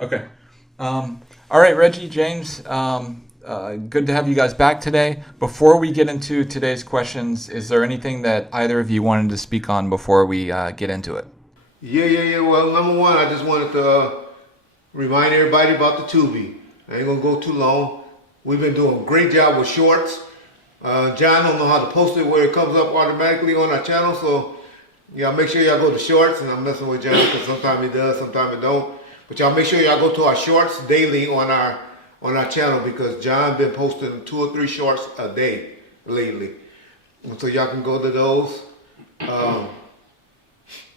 Okay. All right, Reggie, James, good to have you guys back today. Before we get into today's questions, is there anything that either of you wanted to speak on before we get into it? Yeah. Well, number one, I just wanted to remind everybody about the Tubi. I ain't gonna go too long. We've been doing a great job with shorts. John don't know how to post it where it comes up automatically on our channel, so y'all make sure y'all go to shorts. And I'm messing with John because sometimes he does, sometimes it don't. But y'all make sure y'all go to our shorts daily on our channel because John been posting 2 or 3 shorts a day lately, and so y'all can go to those. Um,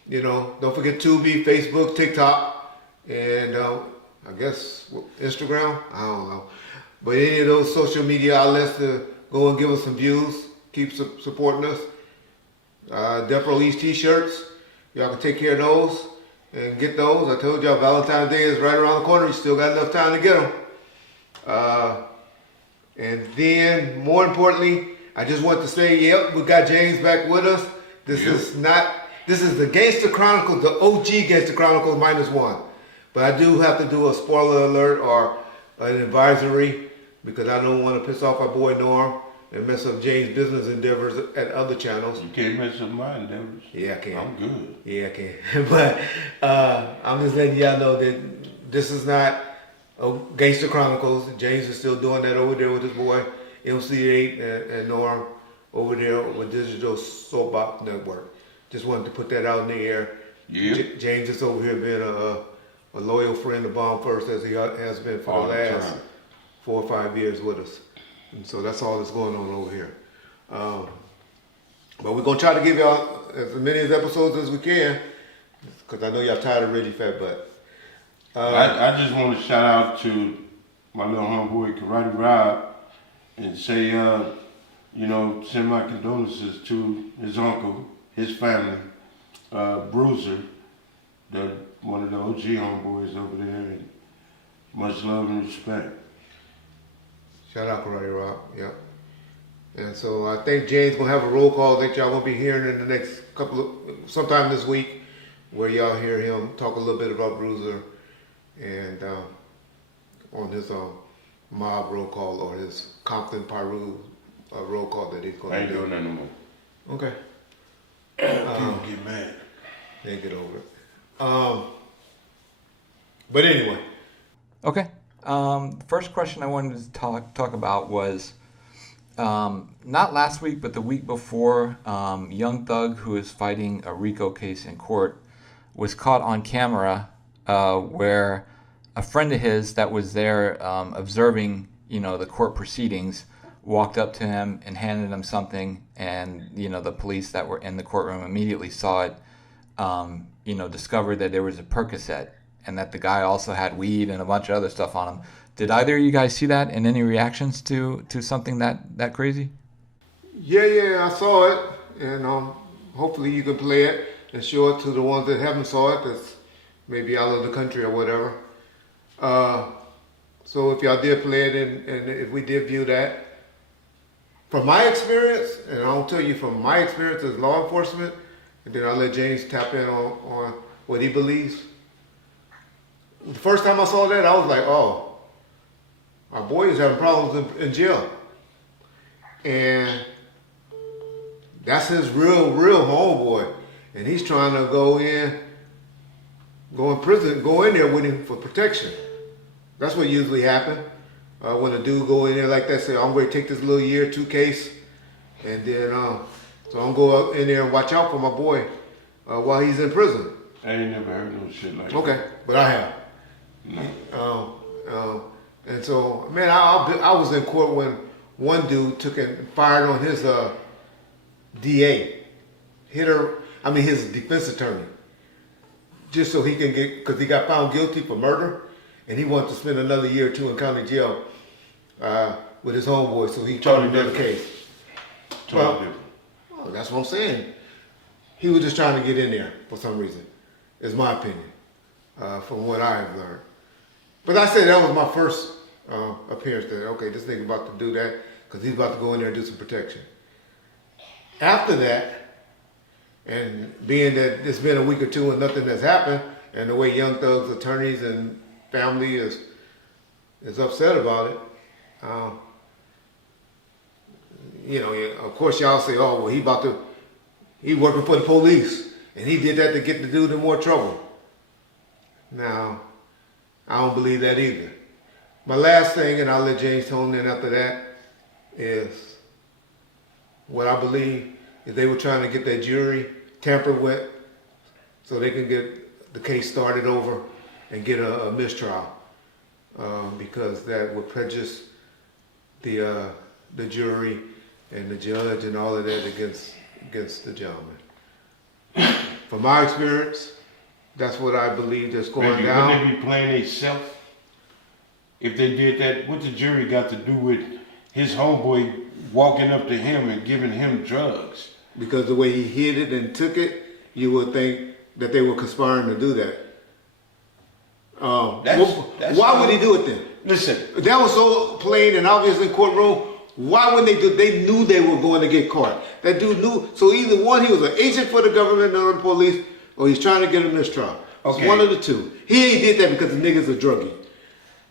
don't forget Tubi, Facebook, TikTok, and I guess Instagram. I don't know, but any of those social media outlets to go and give us some views, keep supporting us. Defro East T-shirts, y'all can take care of those and get those. I told y'all Valentine's Day is right around the corner. You still got enough time to get them. And then, more importantly, I just want to say, yep, we got James back with us. This is the Gangster Chronicles, the OG Gangster Chronicles -1. But I do have to do a spoiler alert or an advisory because I don't want to piss off our boy Norm and mess up James' business endeavors at other channels. You can't mess up my endeavors. Yeah, I can. I'm good. Yeah, I can. But I'm just letting y'all know that this is not Gangster Chronicles. James is still doing that over there with his boy MC8 and Norm over there with Digital Soapbox Network. Just wanted to put that out in the air. Yeah. James is over here being a loyal friend of Bomb First as he has been for All the the last time. 4 or 5 years with us. And so that's all that's going on over here. But we're going to try to give y'all as many episodes as we can because I know y'all tired of Reggie Fat Butt. I just want to shout out to my little homeboy Reggie Wright and say, send my condolences to his uncle, his family, Bruiser, one of the OG homeboys over there, and much love and respect. Shout out Karate Rock, yeah. And so I think James gonna have a roll call that y'all gonna be hearing in the next sometime this week, where y'all hear him talk a little bit about Bruiser and on his mob roll call or his Compton Pyru roll call that he's I gonna ain't do. doing that no more. Okay, People get mad. they get over it. But anyway, Okay. The first question I wanted to talk about was not last week, but the week before. Young Thug, who is fighting a RICO case in court, was caught on camera where a friend of his that was there observing, the court proceedings, walked up to him and handed him something, and the police that were in the courtroom immediately saw it. Discovered that there was a Percocet and that the guy also had weed and a bunch of other stuff on him. Did either of you guys see that and any reactions to something that crazy? yeah, I saw it, and hopefully you can play it and show it to the ones that haven't saw it, that's maybe out of the country or whatever. So if y'all did play it and if we did view that, from my experience, and I'll tell you from my experience as law enforcement, and then I'll let James tap in on what he believes. The first time I saw that, I was like, oh, our boy is having problems in jail. And that's his real homeboy. And he's trying to go in prison, go in there with him for protection. That's what usually happens. When a dude go in there like that, say, I'm going to take this little year 2 case, and then, so I'm going to go in there and watch out for my boy while he's in prison. I ain't never heard no shit like that. Okay, but I have. And so, man, I was in court when one dude took and fired on his DA, his defense attorney, just so he can get, because he got found guilty for murder, and he wanted to spend another year or 2 in county jail with his homeboy, so he tried another case. Totally different. Well, that's what I'm saying. He was just trying to get in there for some reason, is my opinion, from what I've learned. But I said that was my first appearance that, okay, this nigga about to do that because he's about to go in there and do some protection. After that, and being that it's been a week or 2 and nothing has happened, and the way Young Thug's attorneys and family is upset about it. You know, of course, y'all say, "Oh, well, he working for the police, and he did that to get the dude in more trouble." Now, I don't believe that either. My last thing, and I'll let James tone in after that, is what I believe is they were trying to get that jury tampered with so they can get the case started over and get a mistrial, because that would prejudice the jury and the judge and all of that against the gentleman. From my experience, that's what I believe that's going down. Wouldn't they be playing themselves? If they did that, what the jury got to do with his homeboy walking up to him and giving him drugs? Because the way he hid it and took it, you would think that they were conspiring to do that. Why would he do it then? Listen, that was so plain and obvious in courtroom. Why wouldn't they do? They knew they were going to get caught. That dude knew. So either one, he was an agent for the government or the police, or he's trying to get a mistrial. Okay. It's one of the two. He ain't did that because the nigga's a druggie.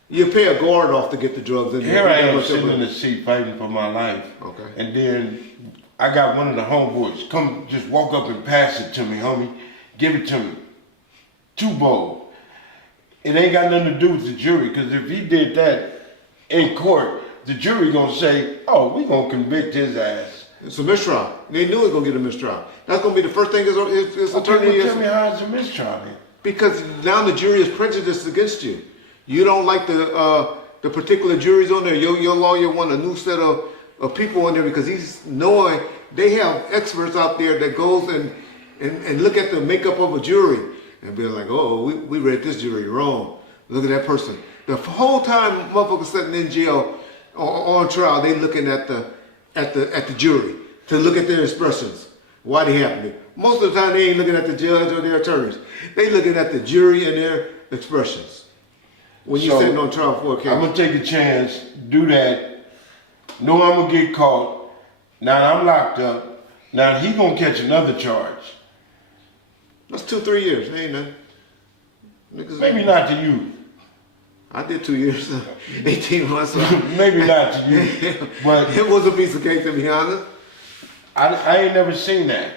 You pay a guard off to get the drugs in there. Here I am sitting in the seat fighting for my life. Okay. And then I got one of the homeboys come just walk up and pass it to me, homie. Give it to me. Too bold. It ain't got nothing to do with the jury, because if he did that in court, the jury gonna say, "Oh, we gonna convict his ass." It's a mistrial. They knew it was gonna get a mistrial. That's gonna be the first thing his attorney Well, is. tell me how it's a mistrial then. Because now the jury is prejudiced against you. You don't like the particular juries on there. Your lawyer want a new set of people on there because he's knowing they have experts out there that goes and look at the makeup of a jury and be like, "Oh, we read this jury wrong. Look at that person." The whole time motherfuckers sitting in jail on trial, they looking at the jury to look at their expressions. Why they happening? Most of the time they ain't looking at the judge or their attorneys. They looking at the jury and their expressions. When you're sitting on trial for a case. I'm gonna take a chance, do that, know I'm gonna get caught. Now I'm locked up. Now he gonna catch another charge. That's 2-3 years. Ain't nothing. Niggas Maybe not to you. I did 2 years, 18 months. Maybe not to you. But it was a piece of cake, to be honest. I ain't never seen that.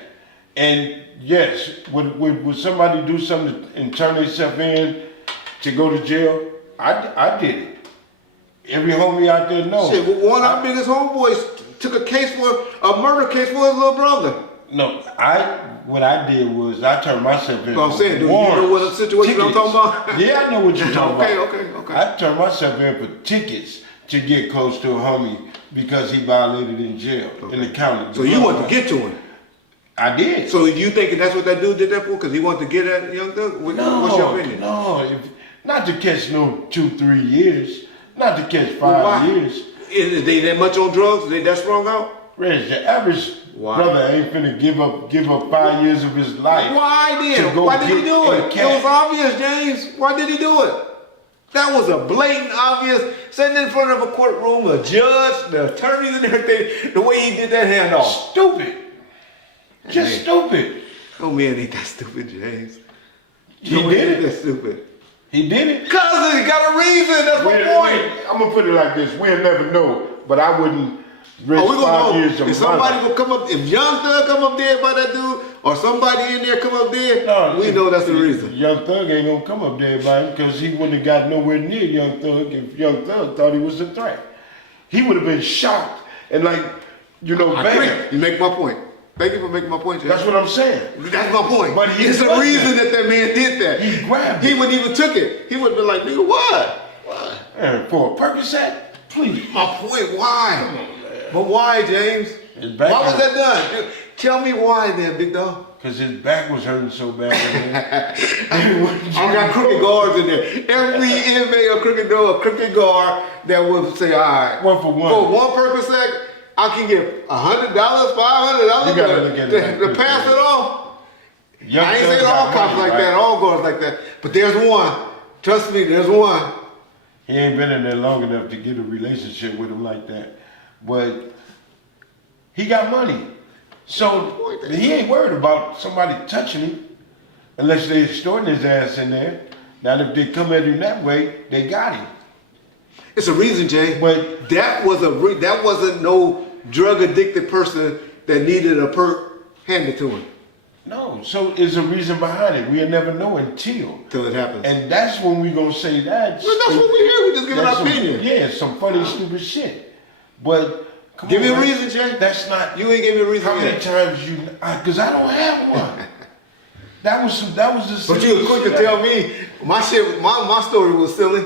And yes, would somebody do something and turn themselves in to go to jail? I did it. Every homie out there knows. Shit, one of our biggest homeboys took a case a murder case for his little brother. No, what I did was I turned myself in. I'm saying, do you know what situation I'm talking about? Yeah, I know what you're talking about. Okay. I turned myself in for tickets to get close to a homie because he violated in jail in the county. So you wanted to get to him? I did. So you thinking that's what that dude did that for? Because he wanted to get at Young Thug? What's your opinion? No, not to catch no 2-3 years, not to catch 5 years. Is they that much on drugs? They that strung out? Reg, the average brother ain't finna give up 5 years of his life. Why then? Why did he do it? It was obvious, James. Why did he do it? That was a blatant, obvious, sitting in front of a courtroom, a judge, the attorneys and everything, the way he did that handoff. Stupid. Just stupid. No man ain't that stupid, James. He did it. That stupid. He did it. Cause he got a reason. That's my point. I'm gonna put it like this: we'll never know, but I wouldn't risk 5 years of if somebody will come up, if Young Thug come up there by that dude, or somebody in there come up there, we know that's the reason. Young Thug ain't gonna come up there by him because he wouldn't have got nowhere near Young Thug if Young Thug thought he was a threat. He would have been shocked and bam. You make my point. Thank you for making my point, James. That's what I'm saying. That's my point. But it's a reason that man did that. He grabbed it. He wouldn't even took it. He would have been like, nigga, what? And for a Percocet, please. My point, why? Come on, man. But why, James? Why was that done? Tell me why then, big dog. Because his back was hurting so bad. I got crooked guards in there. Every inmate a crooked guard that would say, all right. One for one. For one Percocet, I can get $100, $500 to pass it off. I ain't saying all cops like that, all guards like that. But there's one. Trust me, there's one. He ain't been in there long enough to get a relationship with him like that. But he got money. So he ain't worried about somebody touching him unless they extorting his ass in there. Now, if they come at him that way, they got him. It's a reason, Jay. But that wasn't no drug addicted person that needed a perk handed to him. no, so there's a reason behind it. We'll never know until Till it happens. And that's when we gonna say that. Well, that's what we hear. We just giving our some, opinion. Yeah, some funny, stupid shit. But come Give on, me a man. reason, Jay. That's not. You ain't give me a reason How many yet. times you? Because I don't have one. That was the. But you were quick to tell me my shit. My story was silly.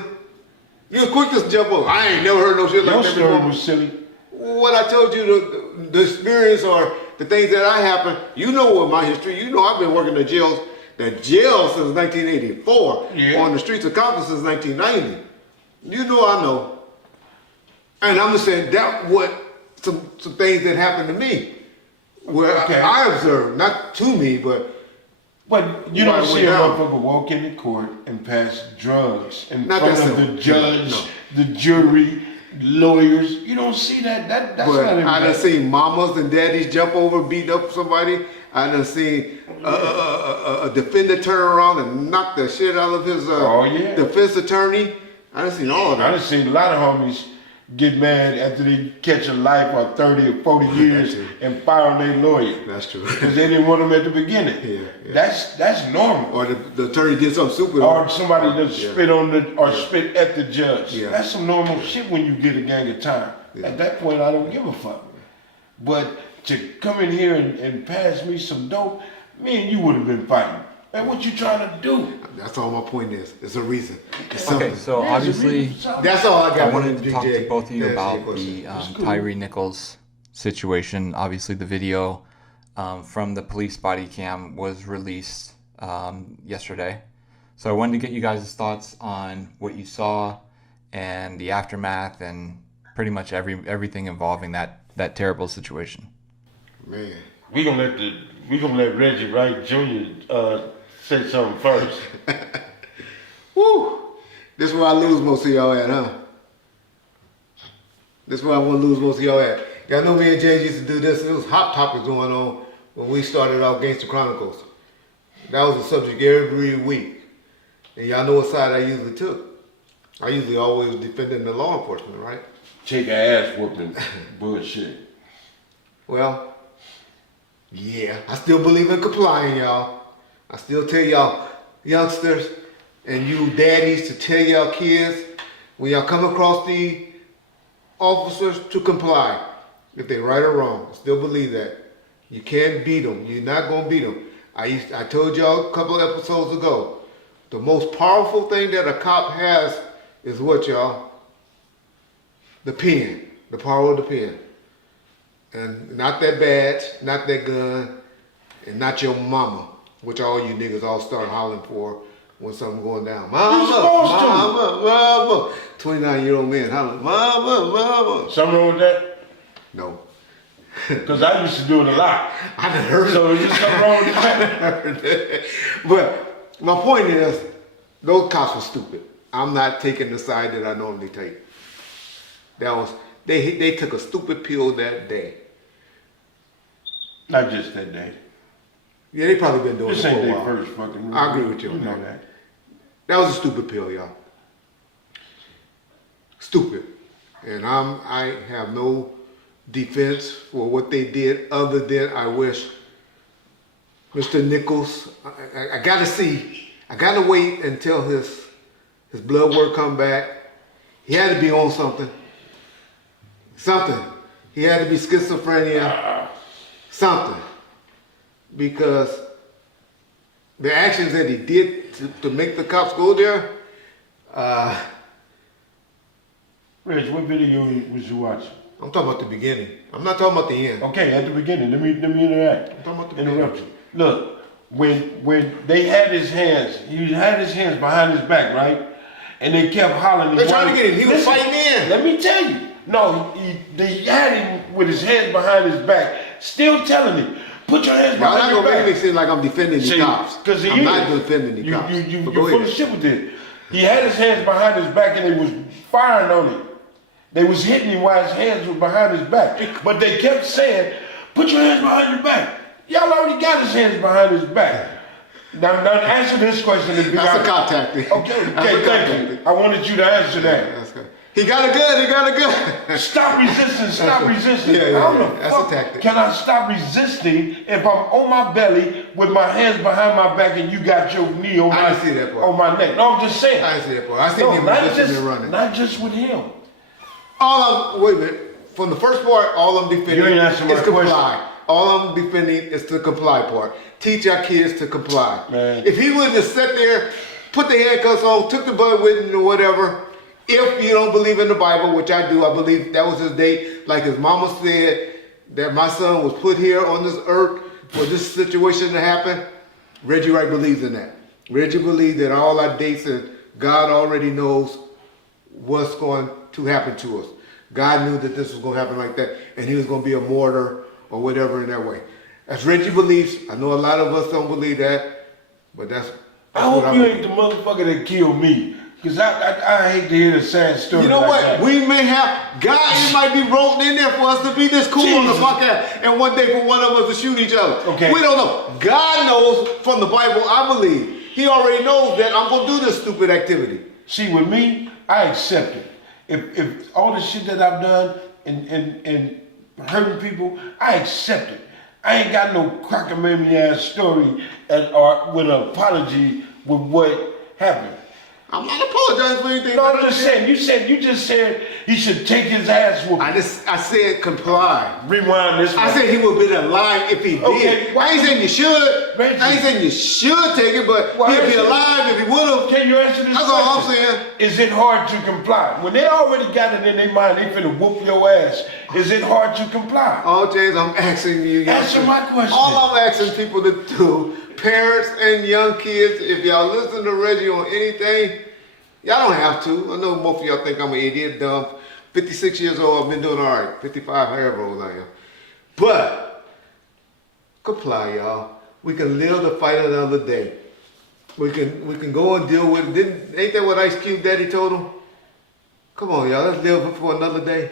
You were quick to jump over. I ain't never heard no shit Your like that story before. was silly. What I told you, the experience or the things that I happened, you know what my history, you know I've been working the jail since 1984, Yeah. on the streets of Compton since 1990. You know I know. And I'm just saying that what some things that happened to me, where Okay. I observed, not to me, but But you Why don't it see went a down. motherfucker walk into court and pass drugs in Not front that of the simple. judge, No. the jury, lawyers. You don't see that. That's but not I done everybody. seen mamas and daddies jump over, beat up somebody. I done seen a defendant turn around and knock the shit out of his Oh, yeah. defense attorney. I done seen all of I that. done seen a lot of homies get mad after they catch a life for 30 or 40 years true. and fire on their lawyer That's true. because they didn't want them at the beginning. Yeah. That's normal. Or the attorney did something stupid. Or somebody that Yeah. spit on the or spit at the judge. Yeah. That's some normal shit when you get a gang of time. Yeah. At that point, I don't give a fuck. But to come in here and pass me some dope, me and you would have been fighting. Man, what you trying to do? That's all my point is. It's a reason. It's Okay, something. so Yeah, obviously, That's all I got. I for wanted to DJ. talk to both of you Yeah, about of course. the cool. Tyree Nichols situation. Obviously, the video from the police body cam was released yesterday. So I wanted to get you guys' thoughts on what you saw and the aftermath and pretty much everything involving that terrible situation. Man. We gonna let Reggie Wright Jr. Say something first. Woo! This is where I lose most of y'all at, huh? This is where I want to lose most of y'all at. Y'all know me and Jay used to do this. It was hot topics going on when we started out Gangster Chronicles. That was the subject every week. And y'all know what side I usually took. I usually always defending the law enforcement, right? Take a ass whooping bullshit. Well, yeah, I still believe in complying, y'all. I still tell y'all youngsters and you daddies to tell y'all kids when y'all come across the officers to comply, if they're right or wrong. I still believe that. You can't beat them. You're not gonna beat them. I told y'all a couple of episodes ago, the most powerful thing that a cop has is what, y'all? The pen, the power of the pen. And not that badge, not that gun, and not your mama, which all you niggas all start hollering for when something going down. Mama, supposed to. mama. 29-year-old man hollering, mama. Something wrong with that? No. Because I used to do it a lot. I done heard So is there something wrong with that? But my point is, those cops were stupid. I'm not taking the side that I normally take. That was they took a stupid pill that day. Not just that day. Yeah, they probably been doing This it for ain't a their while. first fucking I agree with you You on know that. that. That was a stupid pill, y'all. Stupid. And I have no defense for what they did other than I wish Mr. Nichols, I gotta see, I gotta wait until his blood work come back. He had to be on something. Something. He had to be schizophrenia. Something. Because the actions that he did to make the cops go there, Reg, what video was you watching? I'm talking about the beginning. I'm not talking about the end. Okay, at the beginning, let me interact. I'm talking about the Interrupt beginning. you. Look, when they had his hands, he had his hands behind his back, right? And they kept hollering. They trying to get him. He was Listen, fighting in. Let me tell you. No, they had him with his hands behind his back, still telling him, put your hands Y'all behind not your gonna back. make me seem like I'm defending the See, cops. 'cause he I'm is. not defending the cops. You But go full of ahead. shit with it. He had his hands behind his back and they was firing on him. They was hitting him while his hands were behind his back. But they kept saying, put your hands behind your back. Y'all already got his hands behind his back. Now answer this question. That's a cop tactic. Okay, thank you. I wanted you to answer that. That's good. He got a gun. Stop resisting. Yeah, How the that's fuck a tactic. can I stop resisting if I'm on my belly with my hands behind my back and you got your knee on I didn't see that part. on my neck? No, I'm just saying. I didn't see that part. I seen him resisting and running. Not just with him. Wait a minute. From the first part, all I'm defending You ain't answering my is comply. All I'm defending is the comply part. Teach our kids to comply. Man. If he would just sat there, put the handcuffs on, took the bud with him or whatever, if you don't believe in the Bible, which I do, I believe that was his date, like his mama said, that my son was put here on this earth for this situation to happen, Reggie Wright believes in that. Reggie believes that all our dates and God already knows what's going to happen to us. God knew that this was going to happen like that, and he was going to be a martyr or whatever in that way. As Reggie believes, I know a lot of us don't believe that, but that's I hope you ain't the motherfucker that killed me. Because I hate to hear the sad story. You know like what? that. We may have, God, it might be wrote in there for us to be this cool on the podcast and one day for one of us to shoot each other. Okay. We don't know. God knows from the Bible, I believe. He already knows that I'm going to do this stupid activity. See, with me, I accept it. If all the shit that I've done and hurting people, I accept it. I ain't got no cockamamie ass story or with an apology with what happened. I'm not apologizing for anything. No, I'm just saying. You just said he should take his ass whooping. I said comply. Rewind this one. I said he would have been alive if he did. Okay, I ain't saying you should. Reggie. I ain't saying you should take it, but he'd be alive if he would have. Can you answer this That's question? all I'm saying. Is it hard to comply? When they already got it in their mind, they finna whoop your ass. Is it hard to comply? Oh, James, I'm asking you. Answer my question. All I'm asking people to do, parents and young kids, if y'all listen to Reggie on anything, y'all don't have to. I know most of y'all think I'm an idiot, dumb. 56 years old, I've been doing all right. 55, however old I am. But, comply, y'all. We can live the fight another day. We can go and deal with it. Ain't that what Ice Cube Daddy told him? Come on, y'all, let's live for another day.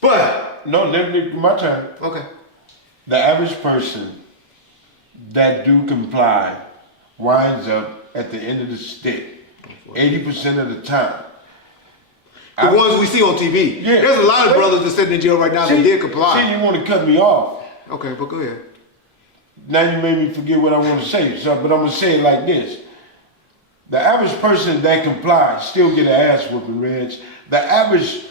But, No, let me, my turn. okay. The average person that do comply winds up at the end of the stick 80% of the time. The ones we see on TV. Yeah. There's a lot of brothers that sitting in jail right now that did comply. See, you want to cut me off. Okay, but go ahead. Now you made me forget what I want to say, so, but I'm going to say it like this. The average person that complies still get an ass whooping, Reg. The average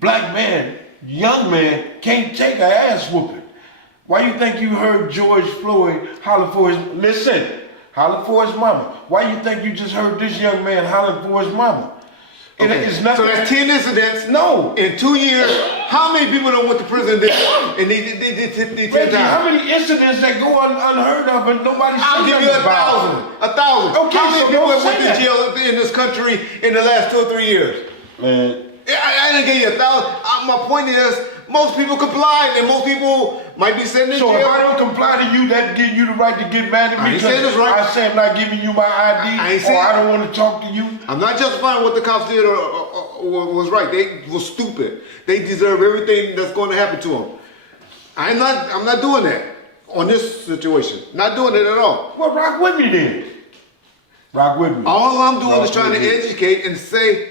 black man, young man, can't take an ass whooping. Why you think you heard George Floyd holler for his mama? Why you think you just heard this young man holler for his mama? Okay. It's nothing. So that's 10 incidents. No. In 2 years, how many people done went to prison and they did 10 Reggie, times? how many incidents that go unheard of and nobody I'll says give you nothing about? 1,000. Okay, how many so people don't went say to jail in this country in the last 2 or 3 years? Man, I didn't give you 1,000. My point is, most people complied, and most people might be sitting in so jail. if I don't comply to you, that give you the right to get mad at me I ain't saying because it's right. I say I'm not giving you my ID I ain't or saying- I don't want to talk to you? I'm not justifying what the cops did or was right. They were stupid. They deserve everything that's going to happen to them. I'm not doing that on this situation. Not doing it at all. Well, rock with me then. Rock with me. All I'm doing Rock is trying with to me. educate and say,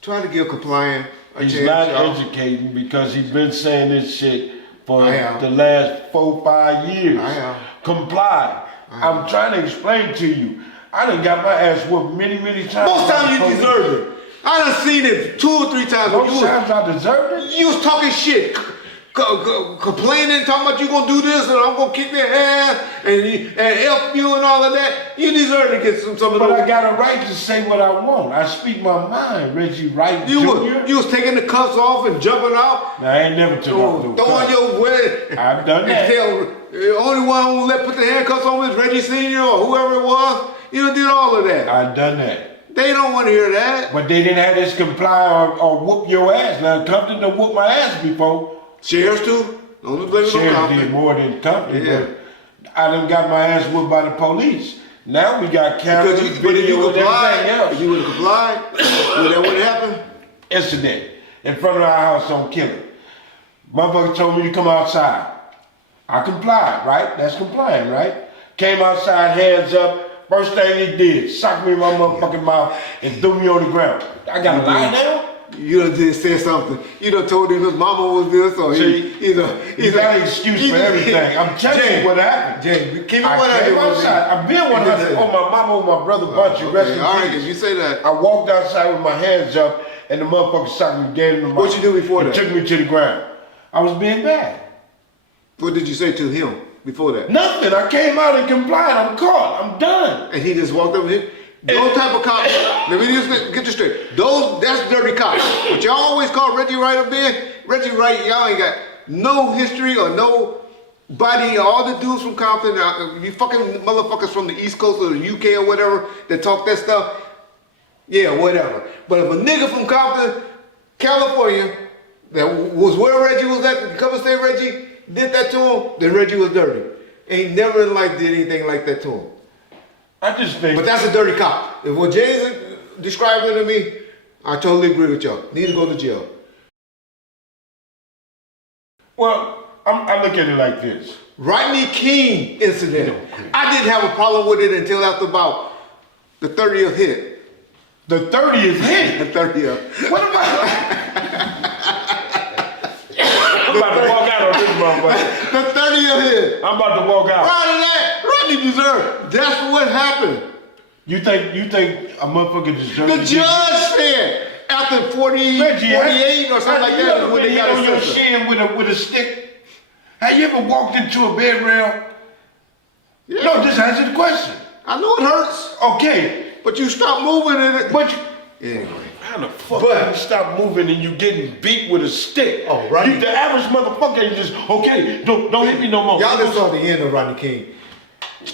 try to give compliant a He's chance, not y'all. educating because he's been saying this shit for I am. the last 4-5 years. I am. Comply. I'm trying to explain to you. I done got my ass whooped many times. Most times you deserve it. I done seen it 2 or 3 times. when Most times I deserved it. You was talking shit, complaining, talking about you gonna do this and I'm gonna kick their ass and help you and all of that. You deserve to get some of But those. I got a right to say what I want. I speak my mind, Reggie Wright Jr. You was taking the cuffs off and jumping out, Now, I ain't never took off no throwing cuffs. your way. I've done that. The only one who let put the handcuffs on was Reggie Sr. or whoever it was. You did all of that. I've done that. They don't want to hear that. But they didn't have this comply or whoop your ass. Now, Compton done whoop my ass before. Sheriffs too. Don't blame it on Sheriff Compton. did more than Compton, Yeah. but I done got my ass whooped by the police. Now we got cameras, Because but if video, you and everything complied, else. if you would have complied, would that would happen? Incident in front of our house on Killing. Motherfucker told me to come outside. I complied, right? That's complying, right? Came outside, hands up. First thing he did, socked me in my motherfucking mouth and threw me on the ground. I gotta lie now? You done just said something. You done told him his mama was this, or he's got an excuse for everything. I'm telling you what happened. Jay, keep it I came outside. I've been 100 on my mama, on my brother, bunch of rest in all right, peace. if you say that. I walked outside with my hands up, and the motherfucker socked me dead in the mouth. What you do before that? Took me to the ground. I was being bad. What did you say to him before that? Nothing. I came out and complied. I'm caught. I'm done. And he just walked up here. Those type of cops, let me just get you straight. That's dirty cops. But y'all always call Reggie Wright up there. Reggie Wright, y'all ain't got no history or no body. All the dudes from Compton, you fucking motherfuckers from the East Coast or the UK or whatever that talk that stuff. Yeah, whatever. But if a nigga from Compton, California, that was where Reggie was at, come and say Reggie did that to him, then Reggie was dirty. Ain't never in life did anything like that to him. I just think. But that's a dirty cop. If what Jay's describing to me, I totally agree with y'all. Need to go to jail. Well, I look at it like this. Rodney King incident. I didn't have a problem with it until after about the 30th hit. The 30th hit? The 30th. What about? I'm about to walk out on this motherfucker. The 30th hit. I'm about to walk out. Rodney deserved. That's what happened. You think a motherfucker deserves? The judge said after 48 or something like that is when they got on your shin with a stick. Have you ever walked into a bed rail? Yeah. No, just answer the question. I know it hurts. Okay. But you stop moving and But anyway. How the fuck you stop moving and you getting beat with a stick? Oh, right. The average motherfucker just, okay, don't hit me no more. Y'all just saw the end of Rodney King.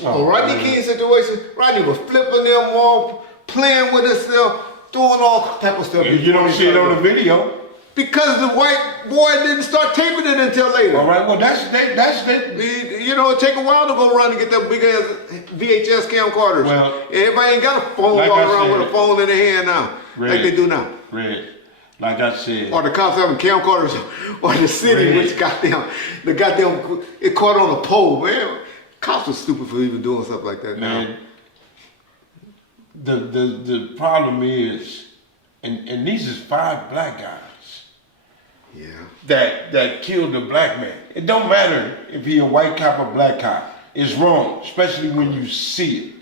Rodney King situation, Rodney was flipping them off, playing with himself, doing all type of stuff. You don't see it on the video. Because the white boy didn't start taping it until later. All right, well that's. You know, it take a while to go run and get them big ass VHS camcorders. Well, everybody ain't got a phone walking around with a phone in their hand now, like they do now. Like I said. Or the cops having camcorders, or the city, which it caught on a pole, man. Cops are stupid for even doing stuff like that man, now. The problem is, and these is 5 black guys. Yeah. That killed a black man. It don't matter if he a white cop or black cop. It's wrong, especially when you see it.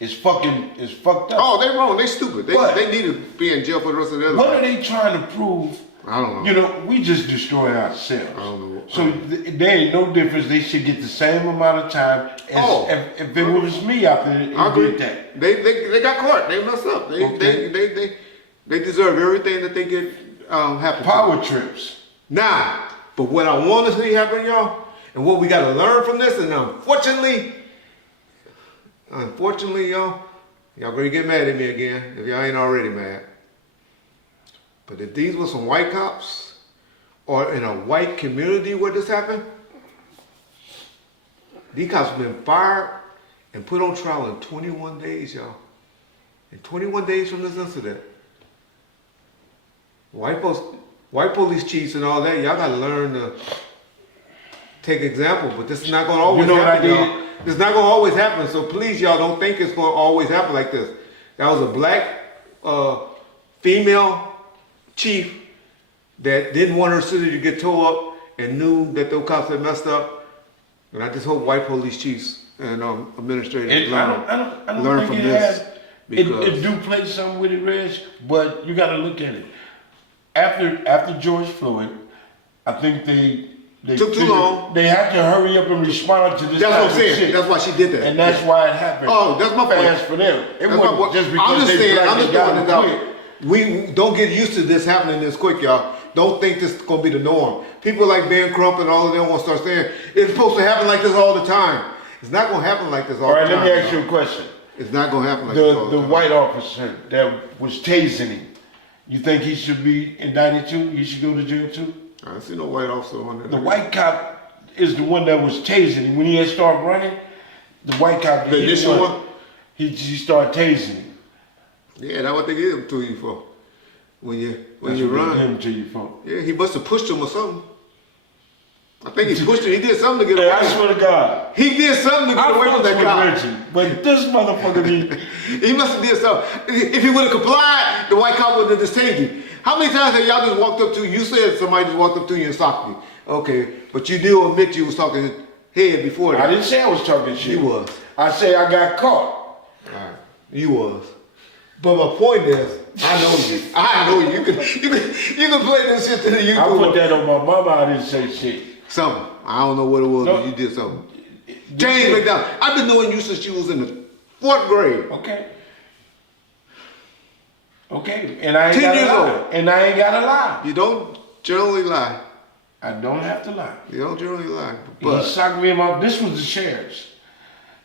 It's fucked up. Oh, they wrong. They stupid. They need to be in jail for the rest of their life. What are they trying to prove? I don't know. You know, we just destroy ourselves. I don't know. So there ain't no difference. They should get the same amount of time as if it was me out there and did that. They got caught. They messed up. They deserve everything that they get happen. Power trips. Now, but what I want to see happen, y'all, and what we got to learn from this, and unfortunately, y'all gonna get mad at me again if y'all ain't already mad. But if these were some white cops, or in a white community where this happened, these cops have been fired and put on trial in 21 days, y'all. In 21 days from this incident. White police chiefs and all that, y'all gotta learn to take example, but this is not gonna always happen, y'all. This is not gonna always happen, so please, y'all, don't think it's gonna always happen like this. That was a black female chief that didn't want her city to get tore up and knew that those cops had messed up. And I just hope white police chiefs and administrators learn from this. It do play something with it, Reg, but you gotta look at it. After George Floyd, I think they took too long. They had to hurry up and respond to this. That's what I'm saying. Shit. That's why she did that. And that's why it happened. Oh, that's my point. Fast for them. It wasn't just because I'm just they saying, I'm just throwing this out. quick. We don't get used to this happening this quick, y'all. Don't think this is gonna be the norm. People like Ben Crump and all of them want to start saying it's supposed to happen like this all the time. It's not gonna happen like this all the time. All right, let me ask you a question. It's not gonna happen like this all the time. The white officer that was tasing him, you think he should be indicted too? He should go to jail too? I don't see no white officer on there. The white cop is the one that was tasing him. When he had started running, the white cop, the initial one, he started tasing him. Yeah, that's what they give him to you for. When you run. Him to you for. Yeah, he must have pushed him or something. I think he pushed it. He did something to get away. I swear to God. He did something to get away from that cop. Reggie, but this motherfucker, he must have did something. If he would have complied, the white cop would have detained you. How many times have y'all just walked up to you? You said somebody just walked up to you and socked you. Okay, but you did admit you was talking head before that. I didn't say I was talking shit. You was. I say I got caught. Alright, you was. But my point is, I know you. I know you. You can play this shit to the YouTube. I put that on my mama. I didn't say shit. Something. I don't know what it was, No. but you did something. James McDonald. I've been knowing you since you was in the 4th grade. Okay. Okay, and I ain't 10 gotta years lie. old. And I ain't gotta lie. You don't generally lie. I don't have to lie. You don't generally lie. He But socked me in my. This was the sheriffs.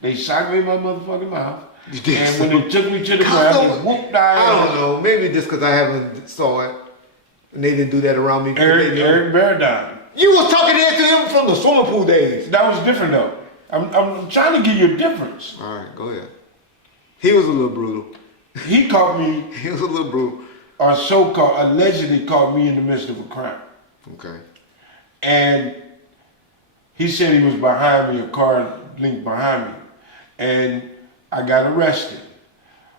They socked me in my motherfucking mouth. You did. And when they took me to the ground, they whooped I I don't know. Maybe just because I haven't saw it, and they didn't do that around me. Eric Baradine. You was talking that to him from the swimming pool days. That was different though. I'm trying to give you a difference. All right, go ahead. He was a little brutal. He caught me, He was a little brutal. or so-called, allegedly caught me in the midst of a crime. Okay. And he said he was behind me, a car linked behind me. And I got arrested.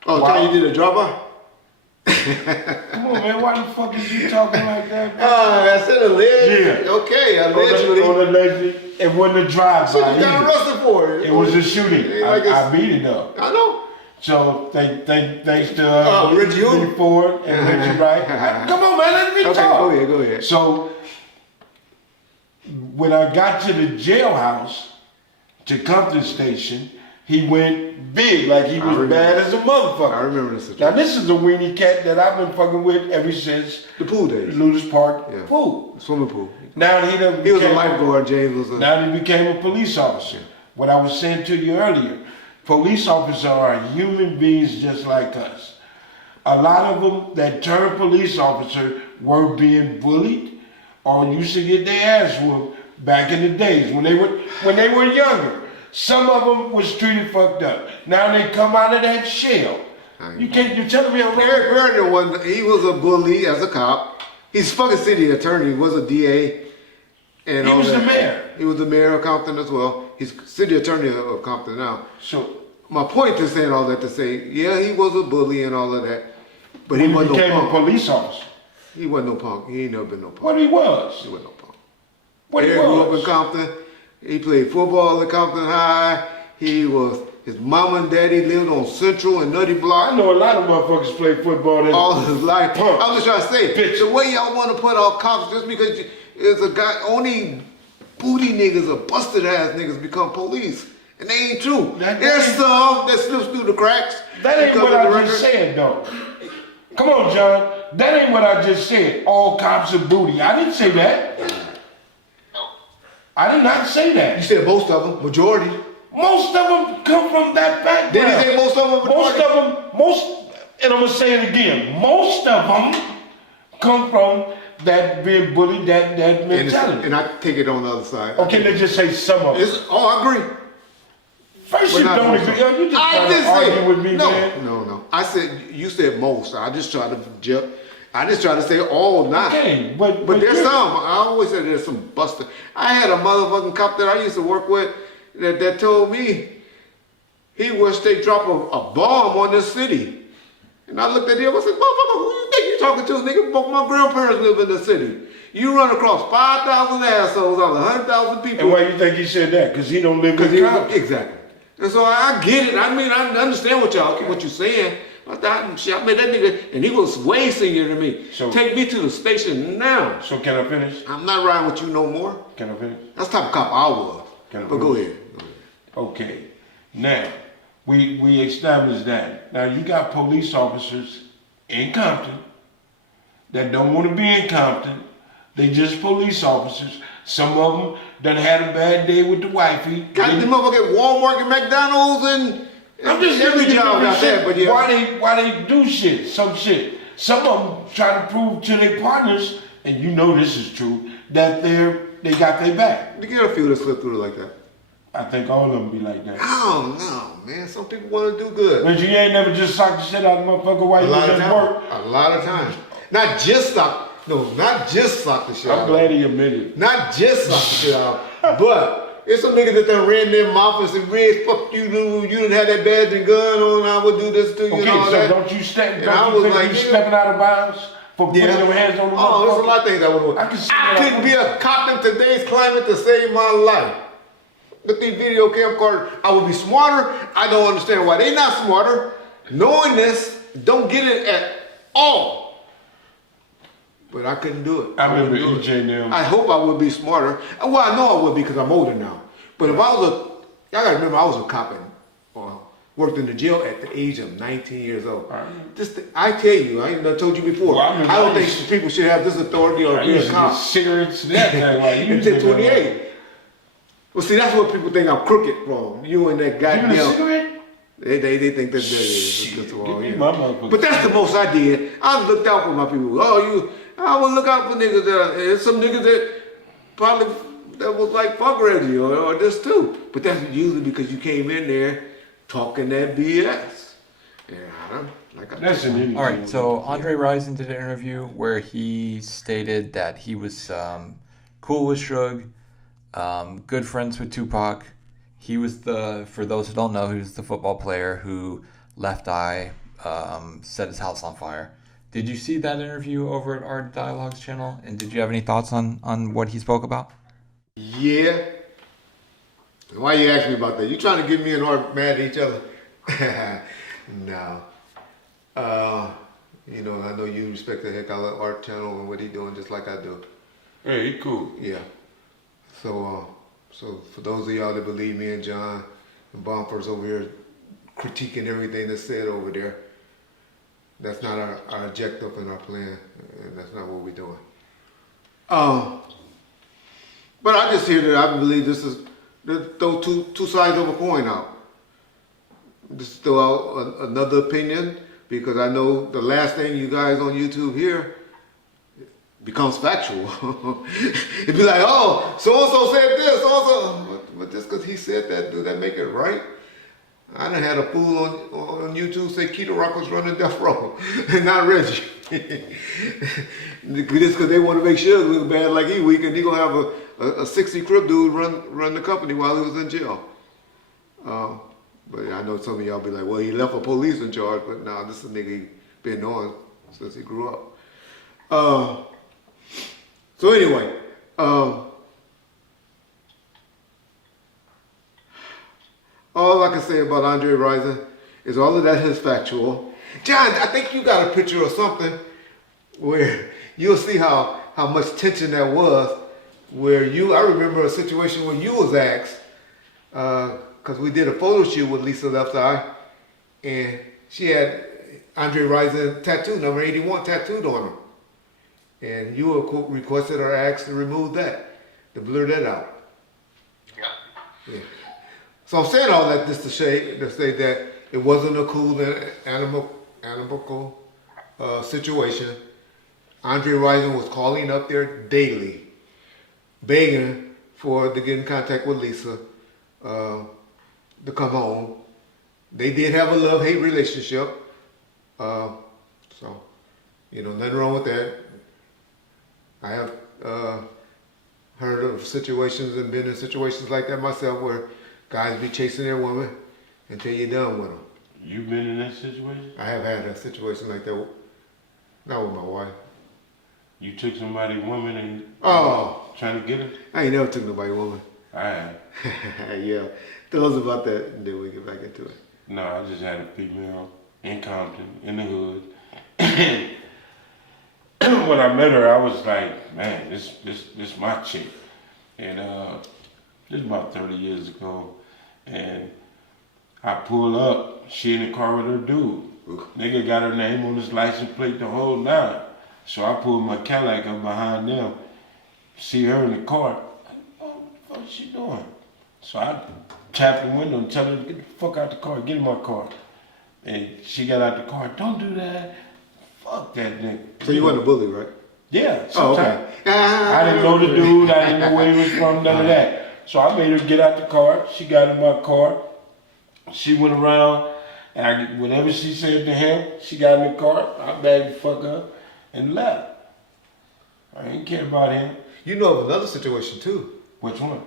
Oh, Wow. you did a drive-by? Come on, man, why the fuck is you talking like that, bro? I said alleged. Yeah. Okay, allegedly. On allegedly. It wasn't a drive-by So you got either. arrested for it. It was a shooting. Yeah, like I beat it up. I know. So thanks to Reggie who? Ford and Reggie Wright. Come on, man, let me Okay, talk. go ahead. So when I got to the jailhouse, to Compton Station, he went big, like he was bad as a motherfucker. I remember this Now situation. this is a weenie cat that I've been fucking with ever since The pool days. Ludus Park Yeah. pool. Swimming pool. Now he done He was a became- lifeguard, James was a... Now he became a police officer. What I was saying to you earlier, police officers are human beings just like us. A lot of them that turned police officer were being bullied or used to get their ass whooped back in the days when they were younger. Some of them was treated fucked up. Now they come out of that shell. You're telling me I'm wrong? Eric Gardner he was a bully as a cop. He's fucking city attorney. He was a DA. And He all was the that. mayor. He was the mayor of Compton as well. He's city attorney of Compton now. So My point is saying all that to say, yeah, he was a bully and all of that. But he when he wasn't became no a punk. police officer, He wasn't no punk. He ain't never been no punk. what he was. He wasn't no punk. What he Eric grew up in was. Compton. He played football at Compton High. His mom and daddy lived on Central and Nutty Block I know a lot of motherfuckers play football. all his life. Punk. I'm just trying to say, Bitch. the way y'all want to put all cops just because it's a guy, only booty niggas or busted ass niggas become police. And they ain't true. That There's ain't- some that slips through the cracks. That ain't because what of the I record. just said, though. Come on, John. That ain't what I just said. All cops are booty. I didn't say that. I did not say You that. said most of them, majority. Most of them come from that background. Did he say most of them? Most of them, and I'm gonna say it again. Most of them come from that being bullied, that mentality. And I take it on the other side. Okay, let's just say some of them. I agree. First, But you not don't most agree. of them. You just I trying didn't to argue say with me, no, man. no. You said most. I just try to say all not. Okay, but there's you're- some. I always said there's some buster. I had a motherfucking cop that I used to work with that told me he wished they drop a bomb on this city. And I looked at him. I said, "Motherfucker, who you think you talking to, nigga? Both my grandparents live in the city. You run across 5,000 assholes out of 100,000 people." And why you think he said that? Because he don't live in Compton. Exactly. And so I get it. I mean, I understand what you're saying. I thought, shit, I met that nigga, and he was way senior than me. So- Take me to the station now. So can I finish? I'm not riding with you no more. Can I finish? That's the type of cop I was. Can I But go finish? ahead. Okay. Now, we established that. Now you got police officers in Compton that don't want to be in Compton. They just police officers. Some of them done had a bad day with the wifey. Got them motherfucker at Walmart and McDonald's and I'm just every giving you job different out there. shit. But yeah, Why they do shit, some shit. Some of them try to prove to their partners, and you know this is true, that they got their back. you get a few that slip through like that. I think all of them be like that. I don't know, man. Some people want to do good. But you ain't never just socked the shit out of motherfucker while A you lot was of at times. work. A lot of times. Not just stop. No, not just slap the shit out I'm of glad him. he admitted. Not just slap the shit out of him. But it's some niggas that done ran their mouth and said, Reg, fuck you, dude. You didn't have that badge and gun on. I would do this to you Okay, and all so that. don't you step? And I Don't was you think like, you nigga, stepping out of bounds for putting your hands on the Oh, there's a lot of things I would I have. can see I that. couldn't be a cop in today's climate to save my life. With these video camcorders, I would be smarter. I don't understand why they not smarter. Knowing this, don't get it at all. But I couldn't do it. I remember wouldn't do EJ it. them. I hope I would be smarter. Well, I know I would be because I'm older now. But if I was y'all gotta remember I was a cop and worked in the jail at the age of 19 years old. I tell you, I even told you before. Well, I don't think people should have this authority or I be used a to cop. get cigarettes that thing like you Until 28. Well, see, that's what people think I'm crooked from. You and that You a goddamn. cigarette? They think that Shit, that's give all. me Yeah. my motherfucker. But that's the most I did. I looked out for my people. I would look out for niggas there's some niggas that probably that was like fuck Reggie or this too. But that's usually because you came in there talking that BS. Yeah, That's an interview. All right, so Andre Rison did an interview where he stated that he was cool with Suge, good friends with Tupac. He was for those who don't know, he was the football player who Left Eye set his house on fire. Did you see that interview over at our Dialogues channel? And did you have any thoughts on what he spoke about? Yeah. Why you asking me about that? You trying to get me and Art mad at each other? No. I know you respect the heck out of Art channel and what he doing just like I do. Hey, he cool. Yeah. So for those of y'all that believe me and John and Bumpers over here critiquing everything that's said over there, that's not our objective and our plan, and that's not what we're doing. But I just hear that I believe this is throw two sides of a coin out. Just throw out another opinion because I know the last thing you guys on YouTube hear becomes factual. It'd be like, oh, so-and-so said this, so-and-so. But just because he said that, does that make it right? I done had a fool on YouTube say Keto Rock was running Death Row, and not Reggie. Just because they want to make sure look bad like he weak, and he gonna have a 60 crib dude run the company while he was in jail. But I know some of y'all be like, well, he left a police in charge, but nah, this is a nigga he been on since he grew up. So anyway, all I can say about Andre Rison is all of that is factual. John, I think you got a picture or something where you'll see how much tension that was. Where I remember a situation where you was asked, because we did a photo shoot with Lisa Left Eye, and she had Andre Rison tattoo, number 81 tattooed on her. And you requested or asked to remove that, to blur that out. Yeah. So I'm saying all that just to say that it wasn't a cool animal situation. Andre Rison was calling up there daily, begging to get in contact with Lisa to come home. They did have a love-hate relationship, so nothing wrong with that. I have heard of situations and been in situations like that myself where guys be chasing their woman until you're done with them. You been in that situation? I have had a situation like that, not with my wife. You took somebody's woman and trying to get her? I ain't never took nobody's woman. I have. Yeah, tell us about that and then we get back into it. No, I just had a female in Compton, in the hood. When I met her, I was like, man, this my chick. And this is about 30 years ago. And I pull up, she in the car with her dude. Nigga got her name on his license plate the whole nine. So I pulled my Cadillac up behind them, see her in the car. Oh, what the fuck is she doing? So I tapped the window and tell her to get the fuck out the car, get in my car. And she got out the car, don't do that. Fuck that nigga. So you wasn't a bully, right? Yeah, Oh, sometimes. okay. I didn't know the dude, I didn't know where he was from, none of that. So I made her get out the car, she got in my car, she went around, and whatever she said to him, she got in the car, I bagged the fuck up and left. I ain't care about him. You know of another situation too. Which one?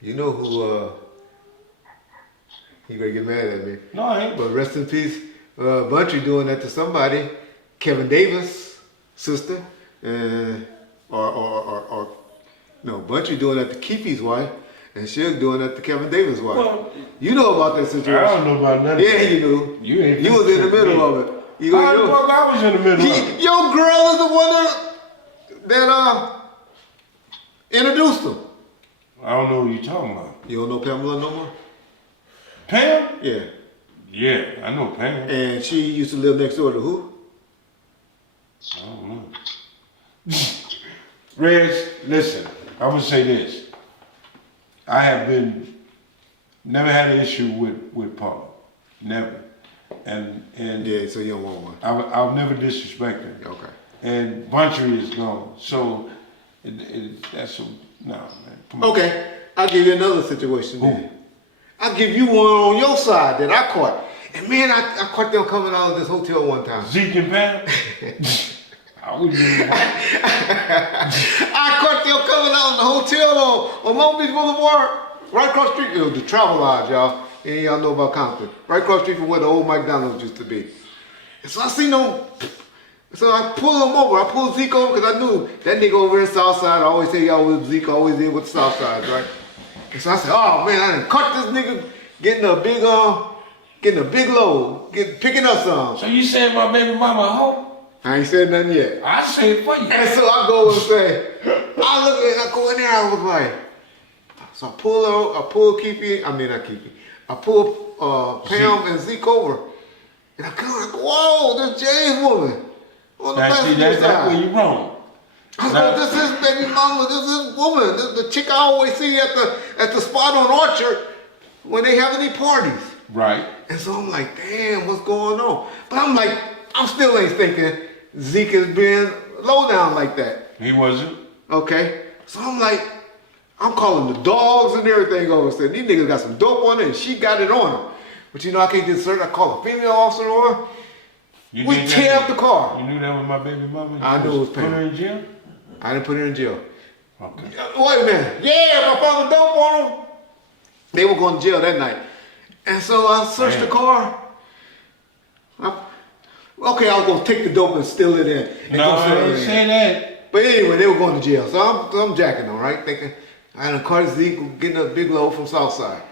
You know who? You gonna get mad at me? No, I ain't. But rest in peace, Buntry doing that to somebody. Kevin Davis' sister, or no, Buntry doing that to Keefe's wife, and Suge doing that to Kevin Davis' wife. Well, you know about that situation? I don't know about nothing. Yeah, you do. You was in the middle of it. You I was in the middle of it. Your girl is the one that introduced him. I don't know what you're talking about. You don't know Pamela no more? Pam? Yeah. Yeah, I know Pam. And she used to live next door to who? I don't know. Reg, listen, I'm gonna say this. I have never had an issue with Paul. Never. And yeah, so you don't want one. I'll never disrespect her. Okay. And Buntry is gone. So that's no man. Come on. Okay, I'll give you another situation then. I'll give you one on your side that I caught. And man, I caught them coming out of this hotel one time. Zeke and Pam? I wouldn't even I caught them coming out of the hotel on Long Beach Boulevard, right across the street. It was the Travel Lodge, y'all. And y'all know about Compton. Right across the street from where the old McDonald's used to be. And so I seen them. So I pulled them over. I pulled Zeke over because I knew that nigga over in Southside. I always say y'all with Zeke, always in with the Southside, right? And so I said, oh man, I done caught this nigga getting a big load, picking up some. So you saying my baby mama a hoe? I ain't said nothing yet. I say it for you. And so I go and say, I go in there, I was like, so I pull Keefy, not Keefy. I pull Pam and Zeke over. And I come, I go, whoa, this James woman. On the That's where you wrong. I said, this is baby mama, this is woman. This is the chick I always see at the spot on Orchard when they have any parties. Right. And so I'm like, damn, what's going on? But I'm like, I'm still ain't thinking Zeke is being low down like that. He wasn't. Okay. So I'm like, I'm calling the dogs and everything over. Said these niggas got some dope on it and she got it on her. But you know, I can't get certain. I call a female officer on her. We tear up the car. You knew that was my baby mama? I knew it was Pam. Put her in jail? I didn't put her in jail. Okay. Wait a minute. Yeah, if I found the dope on them, they were going to jail that night. And so I searched the car. Okay, I was going to take the dope and steal it in. No, I didn't say that. But anyway, they were going to jail. So I'm jacking them, right? Thinking, I done caught Zeke getting a big load from Southside.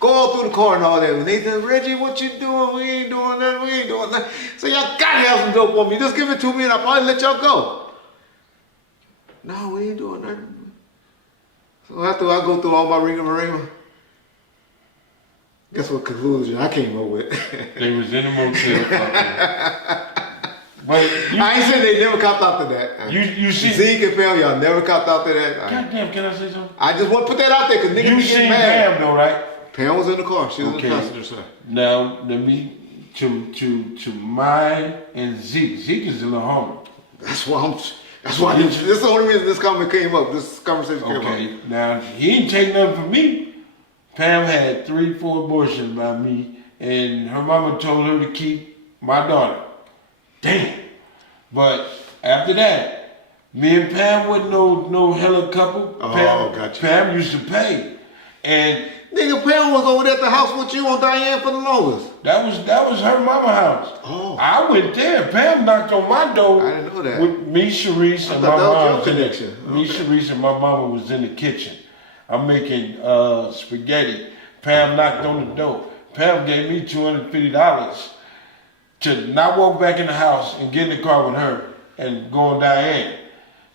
Go all through the car and all that. And they said, Reggie, what you doing? We ain't doing nothing. We ain't doing nothing. So y'all got to have some dope on me. Just give it to me and I'll probably let y'all go. No, we ain't doing nothing. So after I go through all my ringa-ma-ringa, guess what conclusion I came up with? They was in a motel. But I ain't saying they never copped out to that. You see Zeke and Pam, y'all never copped out to that. Goddamn, can I say something? I just want to put that out there because niggas You be seen getting mad. Pam though, right? Pam was in the car. She was in the Okay. passenger side. Now let me to mine and Zeke. Zeke is a little homie. That's why this is the only reason this comment came up. This conversation came up. Okay, now he didn't take nothing from me. Pam had 3-4 abortions by me, and her mama told her to keep my daughter. Damn. But after that, me and Pam wasn't no hella couple. Oh, gotcha. Pam used to pay, and Nigga, Pam was over there at the house with you on Diane for the longest. that was her mama house. Oh. I went there. Pam knocked on my door. I didn't know that. With me, Sharice, and my thought that was mom. your connection. Me, Okay. Sharice, and my mama was in the kitchen. I'm making spaghetti. Pam knocked on the door. Pam gave me $250 to not walk back in the house and get in the car with her and go on Diane.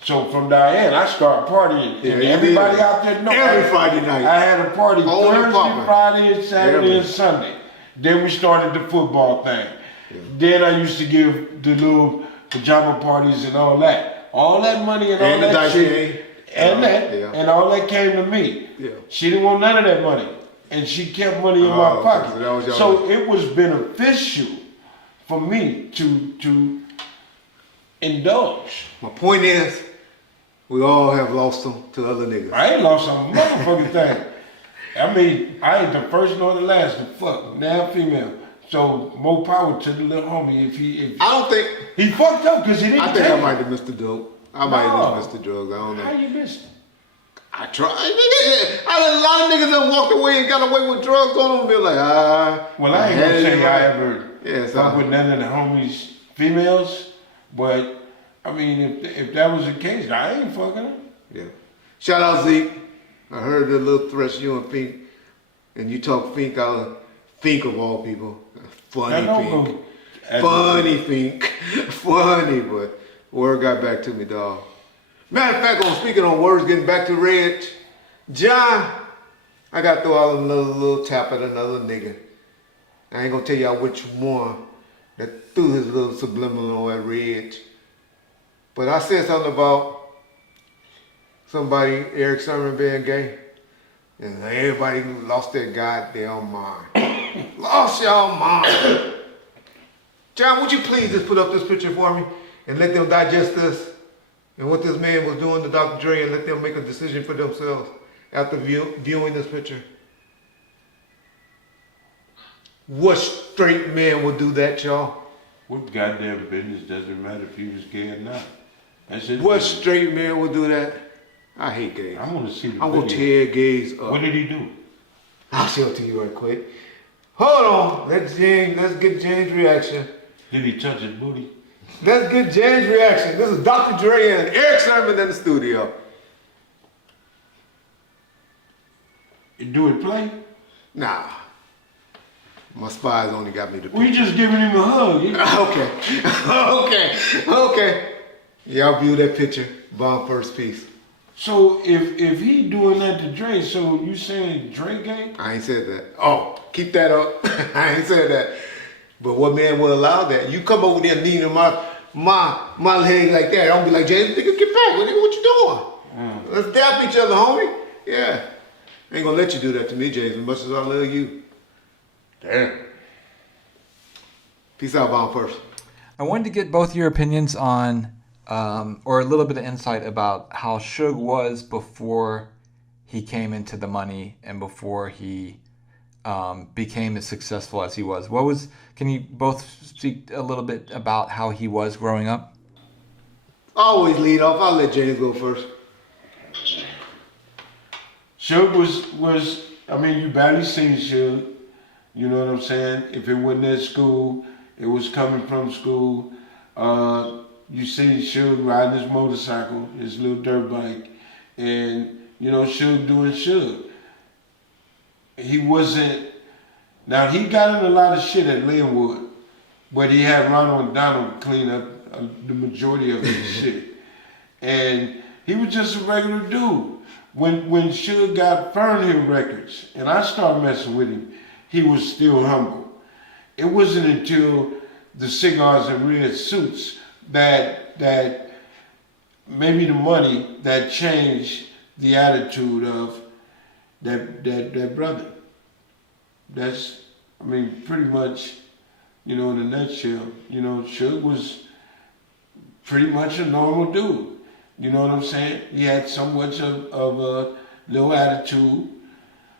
So from Diane, I started partying. Yeah, and you everybody did. out there know. Every Friday night. I had a party Whole Thursday, apartment. Friday, and Saturday, Every- and Sunday. Then we started the football thing. Yeah. Then I used to give the little pajama parties and all that. All that money and all And the that dice shit. game. And that. Yeah. And all that came to me. Yeah. She didn't want none of that money. And she kept money in Oh, my okay, pocket. so that was your So money. it was beneficial for me to indulge. My point is, we all have lost them to other niggas. I ain't lost some motherfucking thing. I mean, I ain't the first nor the last to fuck, now female. So more power to the little homie if I don't think, he fucked up because he didn't I think take I it. might have missed the dope. I might have just missed the drugs. I don't know. How you missed it? I tried. A lot of niggas that walked away and got away with drugs on them. Be like, Well, I ain't gonna say I ever so, fuck with none of the homies' females, but I mean, if that was the case, I ain't fucking them. Yeah. Shout out Zeke. I heard the little threats you and Fink, and you talk Fink out of Fink of all people. Funny Fink. Funny Fink. Funny, but word got back to me, dog. Matter of fact, on speaking on words, getting back to Reg, John, I got to throw out another little tap at another nigga. I ain't gonna tell y'all which one that threw his little subliminal at Reg. But I said something about somebody, Eric Sermon being gay, and everybody lost their goddamn mind. Lost y'all mind. John, would you please just put up this picture for me and let them digest this and what this man was doing to Dr. Dre and let them make a decision for themselves after viewing this picture? What straight man would do that, y'all? What goddamn business does it matter if he was gay or not? That's his What business. straight man would do that? I hate gays. I want to see the I'm video. gonna tear gays up. What did he do? I'll show it to you right quick. Hold on. Let's get James' reaction. Did he touch his booty? Let's get James' reaction. This is Dr. Dre and Eric Sermon in the studio. Do it play? Nah. My spies only got me the We just giving him a hug. Okay. Y'all view that picture. Bomb first piece. So if he doing that to Dre, so you saying Dre gay? I ain't said that. Oh, keep that up. I ain't said that. But what man will allow that? You come over there kneeling my leg like that. I don't be like, James, nigga, get back. What you doing? Let's dap each other, homie. Yeah. I ain't gonna let you do that to me, James, as much as I love you. Damn. Peace out, Bomb first. I wanted to get both your opinions on, or a little bit of insight about how Suge was before he came into the money and before he became as successful as he was. Can you both speak a little bit about how he was growing up? I always lead off. I'll let James go first. Suge was I mean, you barely seen Suge. You know what I'm saying? If it wasn't at school, it was coming from school. You seen Suge riding his motorcycle, his little dirt bike, and you know, Suge doing Suge. He wasn't. Now he got in a lot of shit at Linwood, but he had Ronald McDonald clean up the majority of his shit, and he was just a regular dude. When Suge got Fernhill Records, and I started messing with him, he was still humble. It wasn't until the cigars and red suits that maybe the money that changed the attitude of that brother. That's, I mean, pretty much, you know, in a nutshell, you know, Suge was pretty much a normal dude. You know what I'm saying? He had so much of a low attitude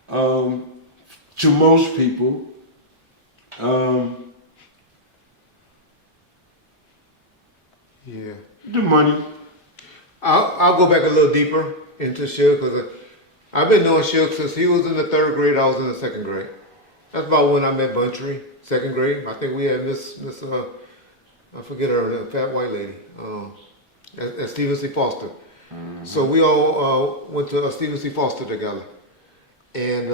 to most people. Yeah. The money. I'll go back a little deeper into Suge because I've been knowing Suge since he was in the 3rd grade. I was in the 2nd grade. That's about when I met Buntry, 2nd grade. I think we had Miss I forget her, the fat white lady, at Stephen C. Foster. Mm-hmm. So we all went to Stephen C. Foster together. And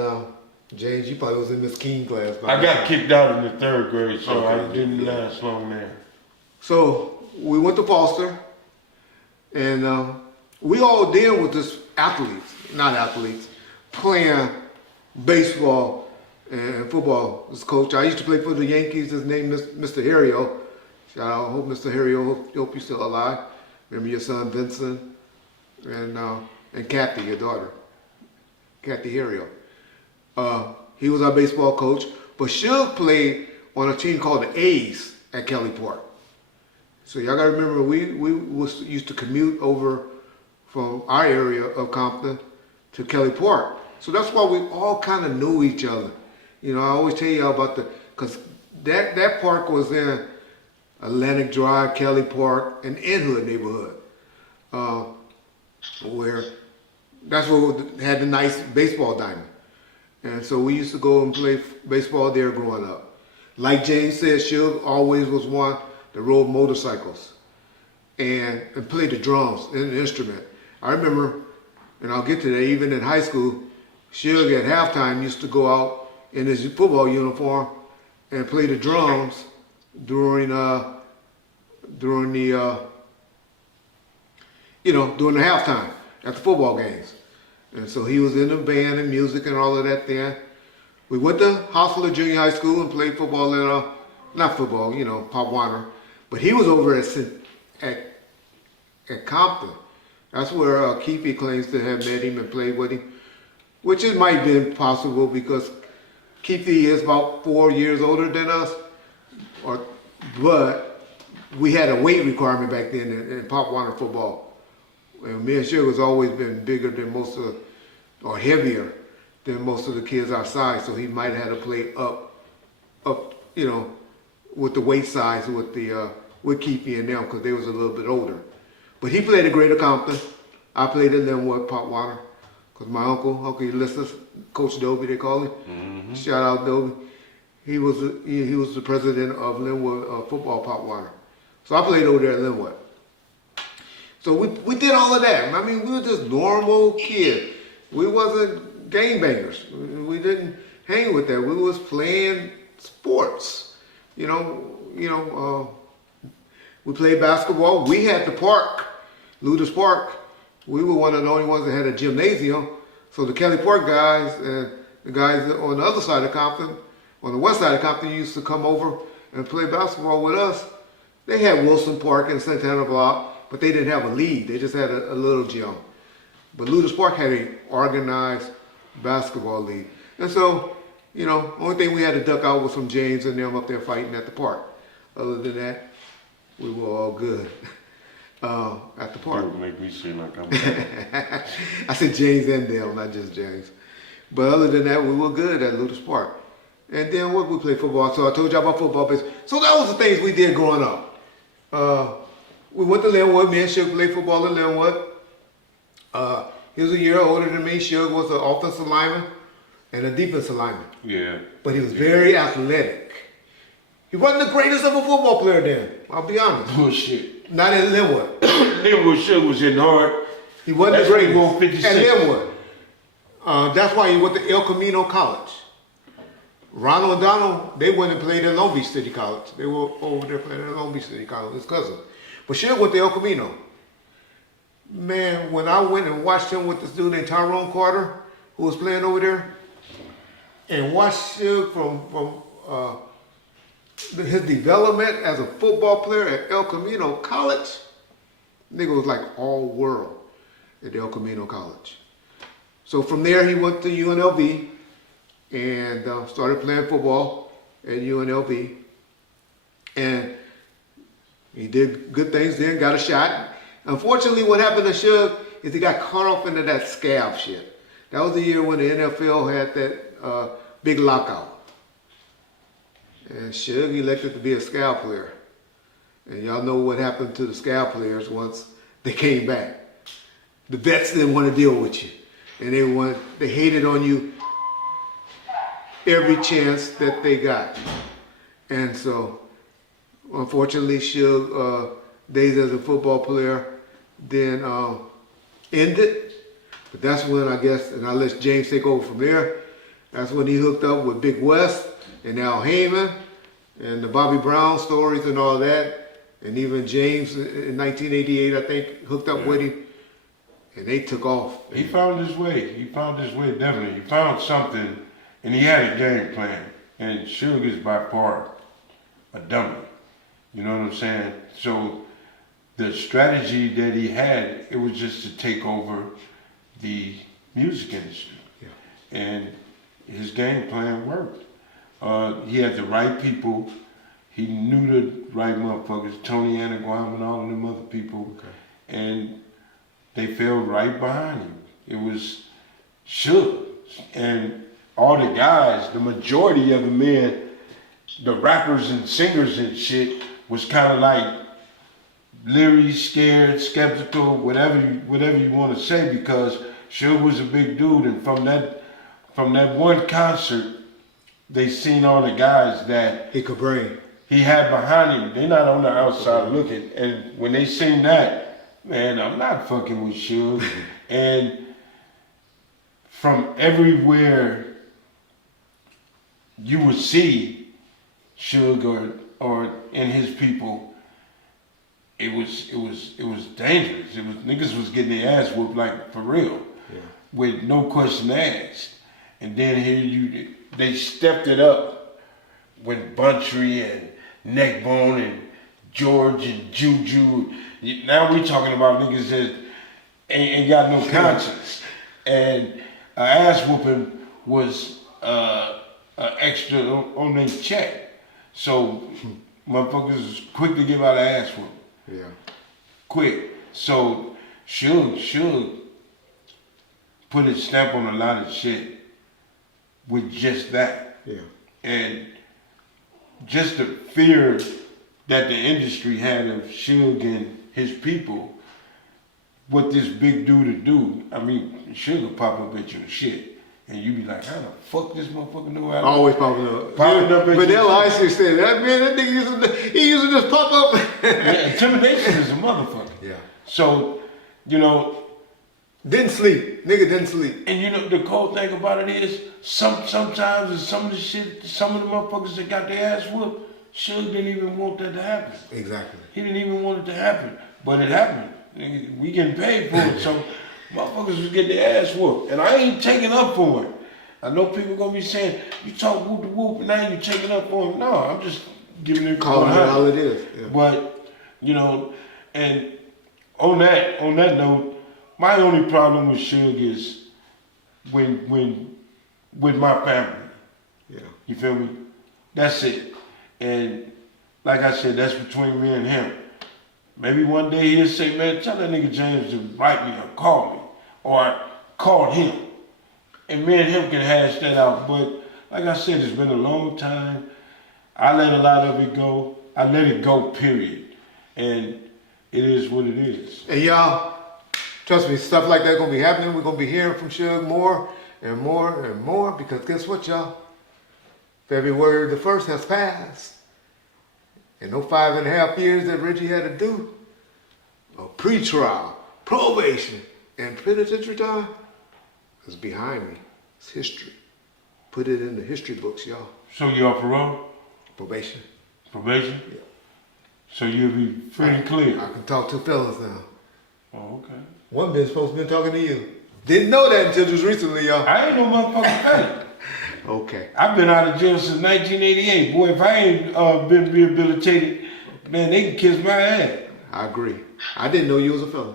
James, you probably was in Miss King class. I got kicked out in the 3rd grade, so I didn't last long there. So we went to Foster, and we all deal with this athletes, playing baseball and football. This coach, I used to play for the Yankees. His name is Mr. Harrio. Shout out, hope Mr. Harrio, hope you're still alive. Remember your son Vincent and Kathy, your daughter, Kathy Harrio. He was our baseball coach, but Suge played on a team called the A's at Kelly Park. So y'all gotta remember, we used to commute over from our area of Compton to Kelly Park. So that's why we all kind of knew each other. You know, I always tell y'all about because that park was in Atlantic Drive, Kelly Park, and Inwood neighborhood. uh, where that's where we had the nice baseball diamond. And so we used to go and play baseball there growing up. Like James said, Suge always was one that rode motorcycles and played the drums and the instrument. I remember, and I'll get to that, even in high school, Suge at halftime used to go out in his football uniform and play the drums during the halftime at the football games. And so he was in the band and music and all of that then. We went to Hostler Junior High School and played football not football, Pop Warner. But he was over at Compton. That's where Keefe claims to have met him and played with him, which it might have been possible because Keefe is about 4 years older than us, but we had a weight requirement back then in Pop Warner football. And me and Suge has always been bigger than or heavier than most of the kids our size, so he might have had to play up, with the weight size with Keefe and them because they was a little bit older. But he played at Greater Compton. I played at Linwood, Pop Warner, because my Uncle Ulysses, Coach Dobie, they call him. Mm-hmm. Shout out Dobie. He was the president of Linwood football, Pop Warner. So I played over there at Linwood. So we did all of that. I mean, we were just normal kids. We wasn't gangbangers. We didn't hang with that. We was playing sports. We played basketball. We had the park, Ludus Park. We were one of the only ones that had a gymnasium. So the Kelly Park guys and the guys on the other side of Compton, on the west side of Compton, used to come over and play basketball with us. They had Wilson Park and Santana Block, but they didn't have a league. They just had a little gym. But Ludus Park had an organized basketball league. And so, only thing we had to duck out was some James and them up there fighting at the park. Other than that, we were all good at the park. Don't make me seem like I'm I said James and them, not just James. But other than that, we were good at Ludus Park. And then we played football. So I told you about football. So that was the things we did growing up. We went to Linwood. Me and Suge played football in Linwood. He was a year older than me. Suge was an offensive lineman and a defensive lineman. Yeah. But he was very athletic. He wasn't the greatest of a football player then. I'll be honest. Bullshit. Not in Linwood. Linwood Suge was in hard. He wasn't the greatest. 56. At Linwood. That's why he went to El Camino College. Ronald and Donald, they went and played at Long Beach City College. They were over there playing at Long Beach City College, his cousin. But Suge went to El Camino. Man, when I went and watched him with this dude named Tyrone Carter, who was playing over there, and watched Suge from his development as a football player at El Camino College, nigga was like all world at El Camino College. So from there he went to UNLV and started playing football at UNLV. And he did good things then, got a shot. Unfortunately, what happened to Suge is he got caught up into that scab shit. That was the year when the NFL had that big lockout. And Suge elected to be a scab player. And y'all know what happened to the scab players once they came back. The vets didn't want to deal with you. And they hated on you every chance that they got. And so, unfortunately, Suge days as a football player then ended. But that's when I guess, and I'll let James take over from there, that's when he hooked up with Big West and Al Heyman and the Bobby Brown stories and all that. And even James in 1988, I think, hooked up with him. And they took off. He found his way. He found his way, definitely. He found something, and he had a game plan. And Suge is by far a dummy. You know what I'm saying? So the strategy that he had, it was just to take over the music industry. Yeah. And his game plan worked. He had the right people. He knew the right motherfuckers, Tony Anaguam and all of them other people. Okay. And they fell right behind him. It was Suge. And all the guys, the majority of the men, the rappers and singers and shit, was kind of like leery, scared, skeptical, whatever you want to say, because Suge was a big dude, and from that one concert, they seen all the guys that he could bring. He had behind him. They not on the outside looking, and when they seen that, man, I'm not fucking with Suge. And from everywhere you would see Suge or in his people, it was dangerous. It was niggas was getting their ass whooped like for real, with no question asked. And then here they stepped it up when Buntry and Neckbone and George and Juju. Now we talking about niggas that ain't got no conscience. And an ass whooping was extra on their check. So motherfuckers was quick to give out an ass whooping. Yeah. Quick. So Suge put his stamp on a lot of shit with just that. Yeah. And just the fear that the industry had of Suge and his people, what this big dude to do. I mean, Suge will pop up at your shit. And you be like, how the fuck this motherfucker know how to... Always popping up. Popping up at but they'll your actually say, that nigga used to just pop up. Yeah, intimidation is a motherfucker. Yeah. So, you know... Didn't sleep. Nigga didn't sleep. And you know, the cold thing about it is, sometimes some of the shit, some of the motherfuckers that got their ass whooped, Suge didn't even want that to happen. Exactly. He didn't even want it to happen. But it happened. We getting paid for it, so motherfuckers was getting their ass whooped. And I ain't taking up for it. I know people gonna be saying, you talk whoop to whoop and now you taking up for him. No, I'm just giving it calling it all it is. Yeah. But, you know, and on that note, my only problem with Suge is with my family. Yeah. You feel me? That's it. And like I said, that's between me and him. Maybe one day he'll say, man, tell that nigga James to write me or call me. Or call him. And me and him can hash that out. But like I said, it's been a long time. I let a lot of it go. I let it go, period. And it is what it is. And y'all, trust me, stuff like that gonna be happening. We're gonna be hearing from Suge more and more and more, because guess what, y'all? February the 1st has passed. And no 5.5 years that Reggie had to do of pre-trial, probation, and penitentiary time is behind me. It's history. Put it in the history books, y'all. So you on parole? Probation. Probation? Yeah. So you'll be free and clear? I can talk to fellas now. Oh, okay. One been supposed to be talking to you. Didn't know that until just recently, y'all. I ain't no motherfucking felon. Okay. I've been out of jail since 1988. Boy, if I ain't been rehabilitated, man, they can kiss my ass. I agree. I didn't know you was a felon.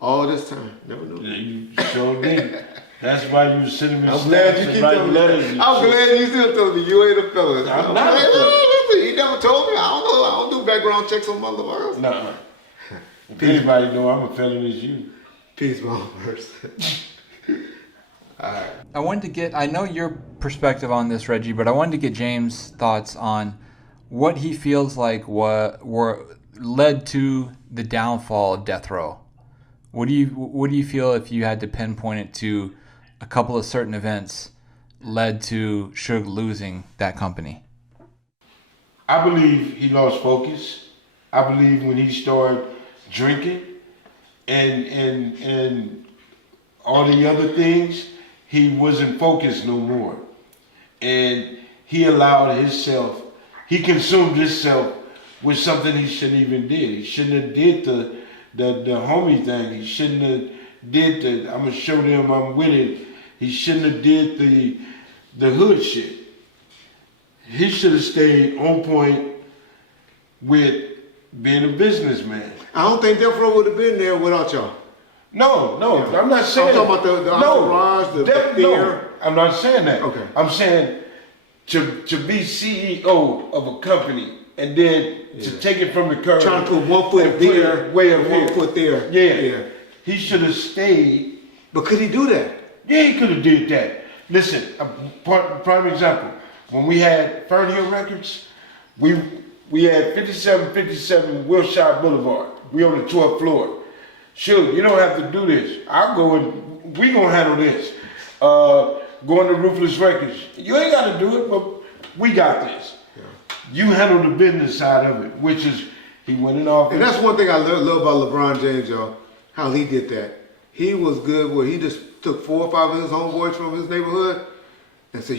All this time. Never knew. Yeah, you sure did. That's why you sending me I'm glad you keep telling me. I'm glad you still telling me you ain't a felon. I'm not a felon. He never told me. I don't know. I don't do background checks on motherfuckers. No. If anybody know I'm a felon, it's you. Peace, mom, first. All right. I wanted to get, I know your perspective on this, Reggie, but I wanted to get James' thoughts on what he feels like were led to the downfall of Death Row. What do you feel, if you had to pinpoint it to a couple of certain events, led to Suge losing that company? I believe he lost focus. I believe when he started drinking and all the other things, he wasn't focused no more. And he allowed himself, he consumed himself with something he shouldn't even did. He shouldn't have did the homie thing. He shouldn't have did the, I'm gonna show them I'm with it. He shouldn't have did the hood shit. He should have stayed on point with being a businessman. I don't think Death Row would have been there without y'all. No, Yeah. I'm not saying. I'm talking about the entourage, the fear. No, I'm not saying that. Okay. I'm saying to be CEO of a company and then to take it from the curb. Trying to put 1 foot there, way up 1 here. foot there. Yeah. He should have stayed. But could he do that? Yeah, he could have did that. Listen, a prime example. When we had Fern Hill Records, we had 5757 Wilshire Boulevard. We on the 12th floor. Suge, you don't have to do this. I'll go and we gonna handle this. Going to Ruthless Records. You ain't got to do it, but we got this. Yeah. You handle the business side of it, which is he went in office. And that's one thing I love about LeBron James, y'all, how he did that. He was good where he just took 4 or 5 of his homeboys from his neighborhood and said,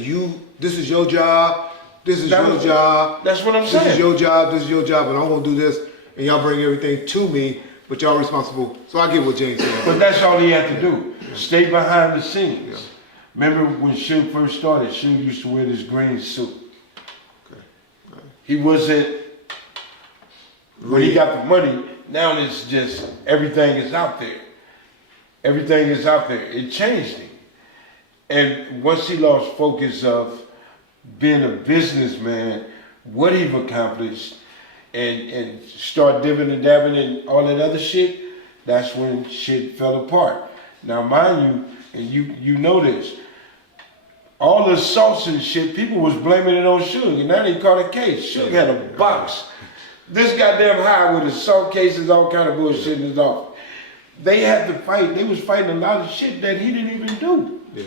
this is your job, this is your job. That's what I'm saying. This is your job, and I'm going to do this, and y'all bring everything to me, but y'all responsible. So I get what James said. But that's all he had to do. Stay behind the scenes. Yeah. Remember when Suge first started, Suge used to wear this green suit. Okay. Right. He wasn't, when he got the money, now it's just, everything is out there. Everything is out there. It changed him. And once he lost focus of being a businessman, what he've accomplished, and start dibbing and dabbing and all that other shit, that's when shit fell apart. Now mind you, and you know this, all the assaults and shit, people was blaming it on Suge, and now they caught a case. Suge had a box this goddamn high with assault cases, all kind of bullshit in his office. They had to fight. They was fighting a lot of shit that he didn't even do. Yeah.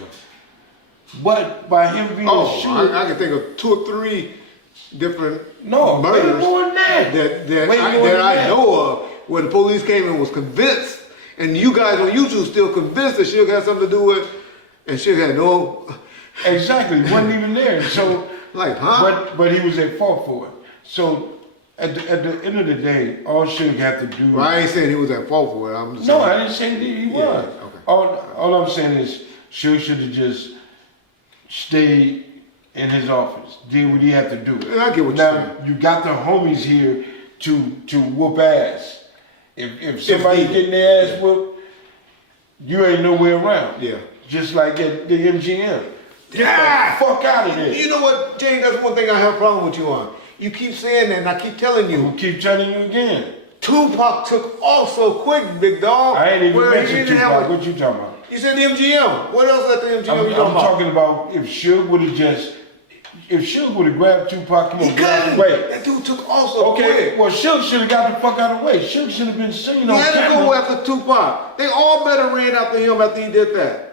But by him being Suge, I can think of 2 or 3 different murders more than that I know of, where the police came and was convinced, and you guys on YouTube still convinced that Suge had something to do with, and Suge had no. Exactly, wasn't even there. So like, huh? But he was at fault for it. So at the end of the day, all Suge had to do. Well, I ain't saying he was at fault for it. I'm just I didn't say that he was. Okay. All I'm saying is Suge should have just stayed in his office, did what he had to do. I get what you're saying. You got the homies here to whoop ass. If somebody getting their ass whooped, you ain't nowhere around. Yeah. Just like at the MGM. Get the fuck out of there. You know what, James, that's one thing I have a problem with you on. You keep saying that, and I keep telling you. I'll keep telling you again. Tupac took off so quick, big dog. I ain't even mentioned Tupac. What you talking about? You said the MGM. What else at the MGM I'm talking about if Suge would have grabbed Tupac, come on, get out of the way. That dude took off so quick. Well, Suge should have got the fuck out of the way. Suge should have been seen on camera. He had to go after Tupac. They all better ran after him after he did that.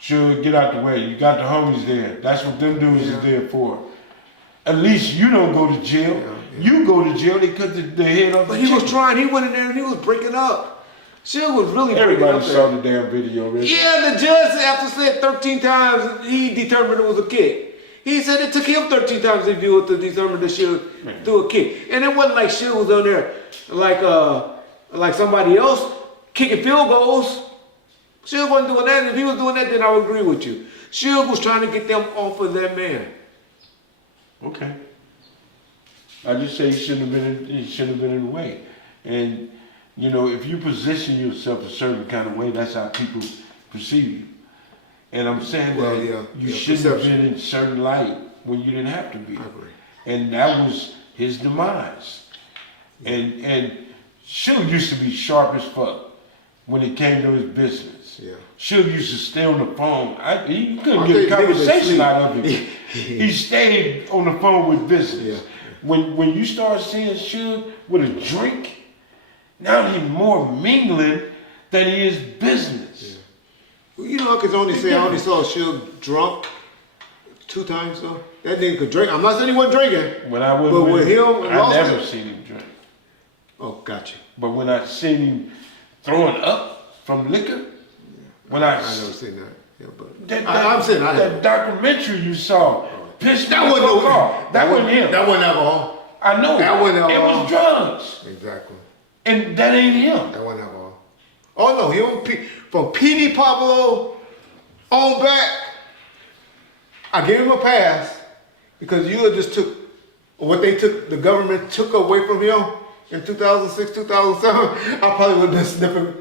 Suge, get out the way. You got the homies there. That's what them dudes is there for. At least you don't go to jail. Yeah. You go to jail, they cut the head off. But he was trying. He went in there and he was breaking up. Suge was really breaking up. Everybody saw the damn video, Reggie. Yeah, the judge after said 13 times, he determined it was a kick. He said it took him 13 times to view it to determine that Suge threw a kick. And it wasn't like Suge was on there like somebody else kicking field goals. Suge wasn't doing that. If he was doing that, then I would agree with you. Suge was trying to get them off of that man. Okay. I just say he shouldn't have been in the way. And you know, if you position yourself a certain kind of way, that's how people perceive you. And I'm saying you shouldn't have been in certain light when you didn't have to be. I agree. And that was his demise. And Suge used to be sharp as fuck when it came to his business. Yeah. Suge used to stay on the phone. You couldn't get a conversation out of him. He stayed on the phone with business. Yeah. When you start seeing Suge with a drink, now he's more mingling than he is business. Yeah. Well, you know, I could only say I only saw Suge drunk 2 times though. That nigga could drink. I'm not saying he wasn't drinking. When I was with him, I never seen him drink. Oh, gotcha. But when I seen him throwing up from liquor, when I never seen that. Yeah, but I'm saying that documentary you saw, pissed that wasn't that wasn't him. That wasn't alcohol. I know that wasn't alcohol. It was drugs. Exactly. And that ain't him. That wasn't alcohol. Oh no, he was from P.D. Pablo on back. I gave him a pass because you had just took what the government took away from him in 2006, 2007. I probably would have been sniffing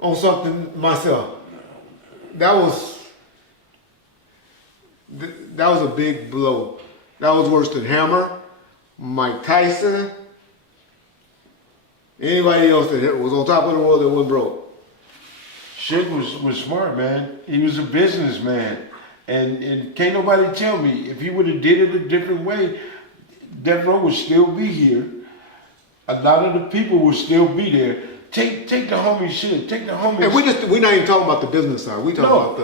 on something myself. That was a big blow. That was worse than Hammer, Mike Tyson, anybody else that was on top of the world that wasn't broke. Suge was smart, man. He was a businessman. And can't nobody tell me if he would have did it a different way, Death Row would still be here. a lot of the people will still be there. Take the homie shit. Take the homies. And we're not even talking about the business side. We talking about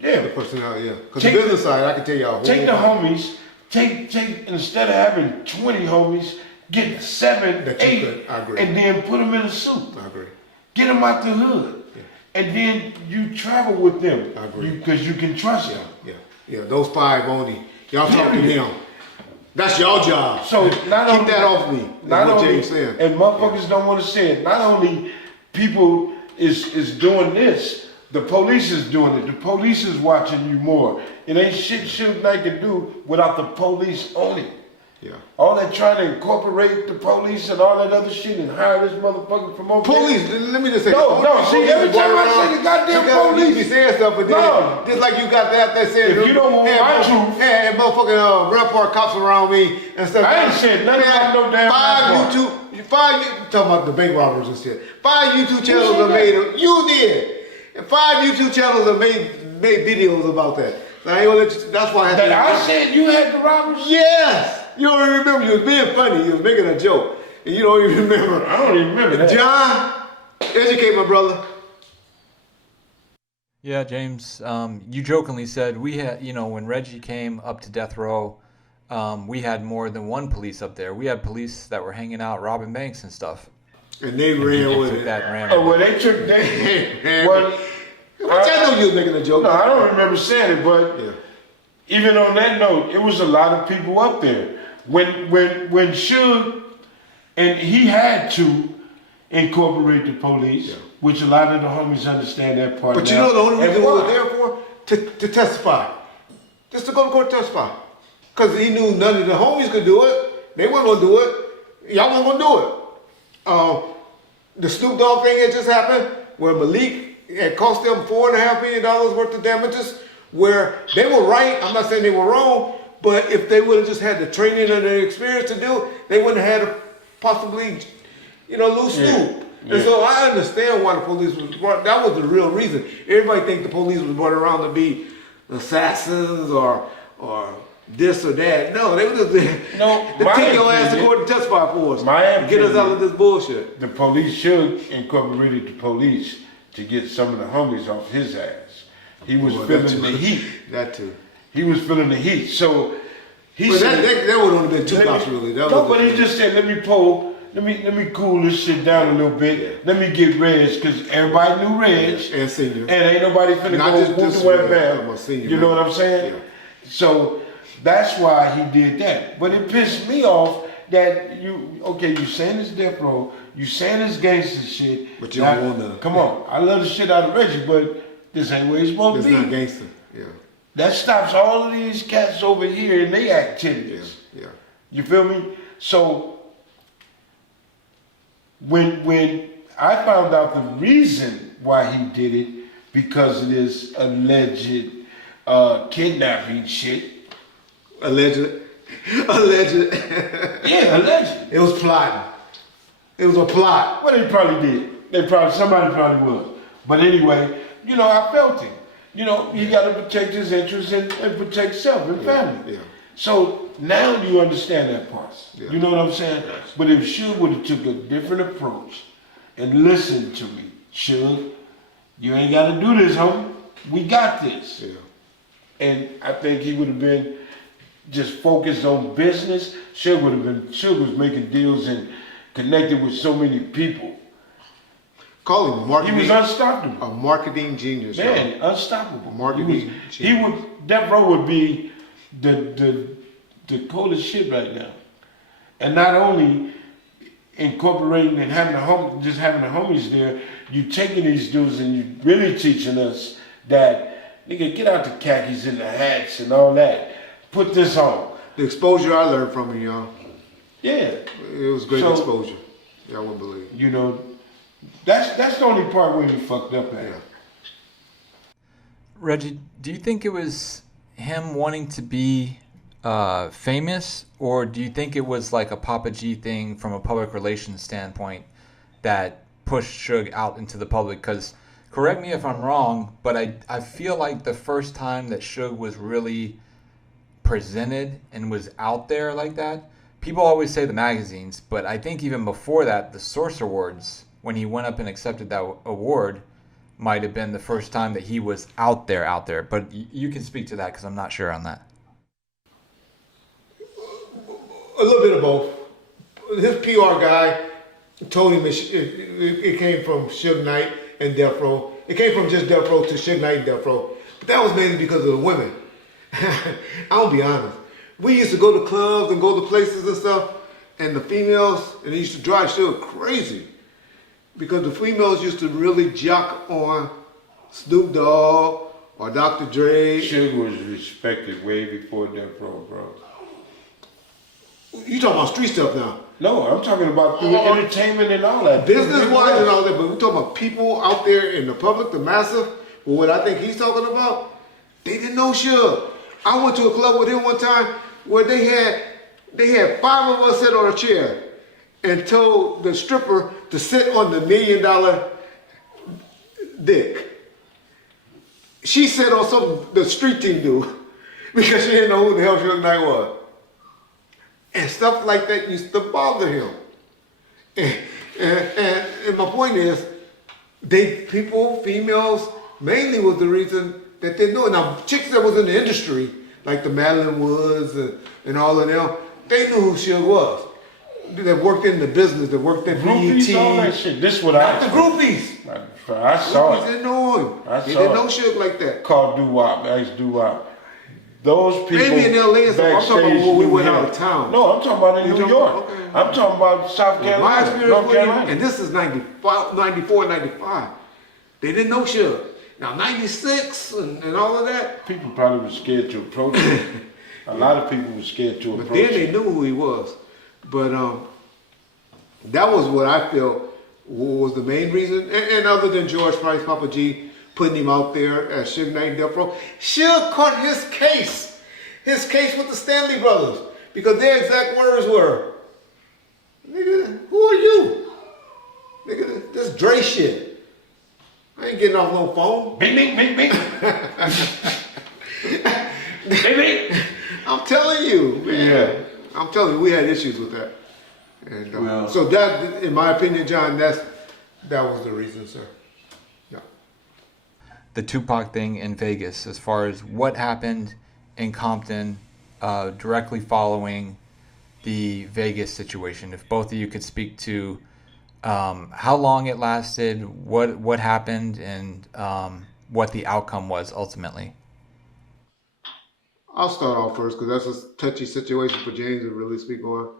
the personnel. Yeah, because the business side, I can tell y'all. Take the homies. Take instead of having 20 homies, get 7, 8, and then put them in a suit. I agree. Get them out the hood, and then you travel with them. I agree. Because you can trust them. Yeah. Those 5 only. Y'all talk to them. That's your job. So keep that off me. Not what only, James saying. And motherfuckers don't want to say it. Not only people is doing this, the police is doing it. The police is watching you more. It ain't shit Suge Knight can do without the police on it. Yeah. All that trying to incorporate the police and all that other shit and hire this motherfucker from over Police, let me just say. No, see, every time I say the goddamn police. You be saying stuff, but then, just like you got that said. If you don't want my truth. And motherfucking rampart cops around me and stuff. I ain't said nothing about no damn talking about the bank robbers and shit. 5 YouTube channels have made, you did. And 5 YouTube channels have made videos about that. So I ain't gonna let you, that's why I had to. I said you had the robbers? Yes! You don't even remember. You was being funny. You was making a joke. And you don't even remember. I don't even remember that. John, educate my brother. Yeah, James, you jokingly said we had, when Reggie came up to death row, we had more than one police up there. We had police that were hanging out robbing banks and stuff. And they ran with it. Well, they took I know you was making a joke. No, I don't remember saying it, but even on that note, it was a lot of people up there. When Suge, and he had to incorporate the police, which a lot of the homies understand that part. But you know the only reason we were there for? To testify. Just to go to court and testify. Because he knew none of the homies could do it. They weren't going to do it. Y'all weren't going to do it. The Snoop Dogg thing that just happened, where Malik had cost them $4.5 million worth of damages, where they were right. I'm not saying they were wrong, but if they would have just had the training and the experience to do it, they wouldn't have had to possibly, lose Snoop. Yeah. And so I understand why the police was brought. That was the real reason. Everybody think the police was brought around to be assassins or this or that. No, they were just there to take your ass to court and testify for us. Get us out of this bullshit. The police should incorporated the police to get some of the homies off his ass. He was feeling the heat. That too. He was feeling the heat. So he but said that would have been 2 cops really. But he just said, let me cool this shit down a little bit. Yeah. Let me get Reg, because everybody knew Reg. And Senior. And ain't nobody finna go whoop the web bam. You know what I'm saying? Yeah. So that's why he did that. But it pissed me off that you saying this death row, you saying this gangster shit. But you don't want to. Come on, I love the shit out of Reggie, but this ain't where he's supposed to be. It's not gangster, yeah. That stops all of these cats over here and their activities. Yeah. You feel me? So when I found out the reason why he did it, because of this alleged kidnapping shit. Alleged. Yeah, alleged. It was plotting. It was a plot. Well, they probably did. Somebody probably was. But anyway, I felt it. You got to protect his interests and protect self and family. Yeah. So now you understand that part. Yeah. You know what I'm saying? Yes. But if Suge would have took a different approach and listened to me, Suge, you ain't got to do this, homie. We got this. Yeah. And I think he would have been just focused on business. Suge was making deals and connected with so many people. Call him marketing. He was unstoppable. A marketing genius. Man, unstoppable. Marketing genius. Death Row would be the coolest shit right now. And not only incorporating and having the homies there, you taking these dudes and you really teaching us that, nigga, get out the khakis and the hats and all that. Put this on. The exposure I learned from him, y'all. Yeah. It was great exposure. Y'all wouldn't believe. That's the only part where he fucked up at. Yeah. Reggie, do you think it was him wanting to be famous, or do you think it was like a Papa G thing from a public relations standpoint that pushed Suge out into the public? Because, correct me if I'm wrong, but I feel like the first time that Suge was really presented and was out there like that, people always say the magazines, but I think even before that, the Source Awards, when he went up and accepted that award, might have been the first time that he was out there. But you can speak to that because I'm not sure on that. A little bit of both. His PR guy told him it came from Suge Knight and Death Row. It came from just Death Row to Suge Knight and Death Row. But that was mainly because of the women. I'll be honest. We used to go to clubs and go to places and stuff, and the females, and it used to drive Suge crazy. Because the females used to really jock on Snoop Dogg or Dr. Dre. Suge was respected way before Death Row, bro. You talking about street stuff now? No, I'm talking about through entertainment and all that. Business-wise and all that, but we're talking about people out there in the public, the massive. But what I think he's talking about, they didn't know Suge. I went to a club with him one time where they had 5 of us sit on a chair and told the stripper to sit on the $1 million dick. She sat on something the street team do because she didn't know who the hell Suge Knight was. And stuff like that used to bother him. And my point is, females, mainly was the reason that they knew it. Now, chicks that was in the industry, like the Madeline Woods and all of them, they knew who Suge was. That worked in the business, that worked at Groupies, all that BET. shit. This is what Not the groupies. I saw Groupies it. didn't know him. They didn't know Suge like that. Called doo-wop, ex-doo-wop. Those people Maybe in LA and stuff. I'm talking about when we went out of town. No, I'm talking about in You New talking York. about- okay. I'm talking about South My Carolina, experience North with him, Carolina. and this is 94, 95. They didn't know Suge. Now 96 and all of that. People probably were scared to approach him. A lot of people were scared to approach But then him. they knew who he was. But that was what I feel was the main reason. And other than George Price, Papa G, putting him out there as Suge Knight and Death Row, Suge caught his case with the Stanley Brothers. Because their exact words were, nigga, who are you? Nigga, this Dre shit. I ain't getting off no phone. Bing, bing, bing, bing. Bing, bing. I'm telling you, man. Yeah. I'm telling you, we had issues with that. And Well- so that, in my opinion, John, that was the reason, sir. Yeah. The Tupac thing in Vegas, as far as what happened in Compton, directly following the Vegas situation. If both of you could speak to how long it lasted, what happened, and what the outcome was ultimately. I'll start off first because that's a touchy situation for James to really speak on.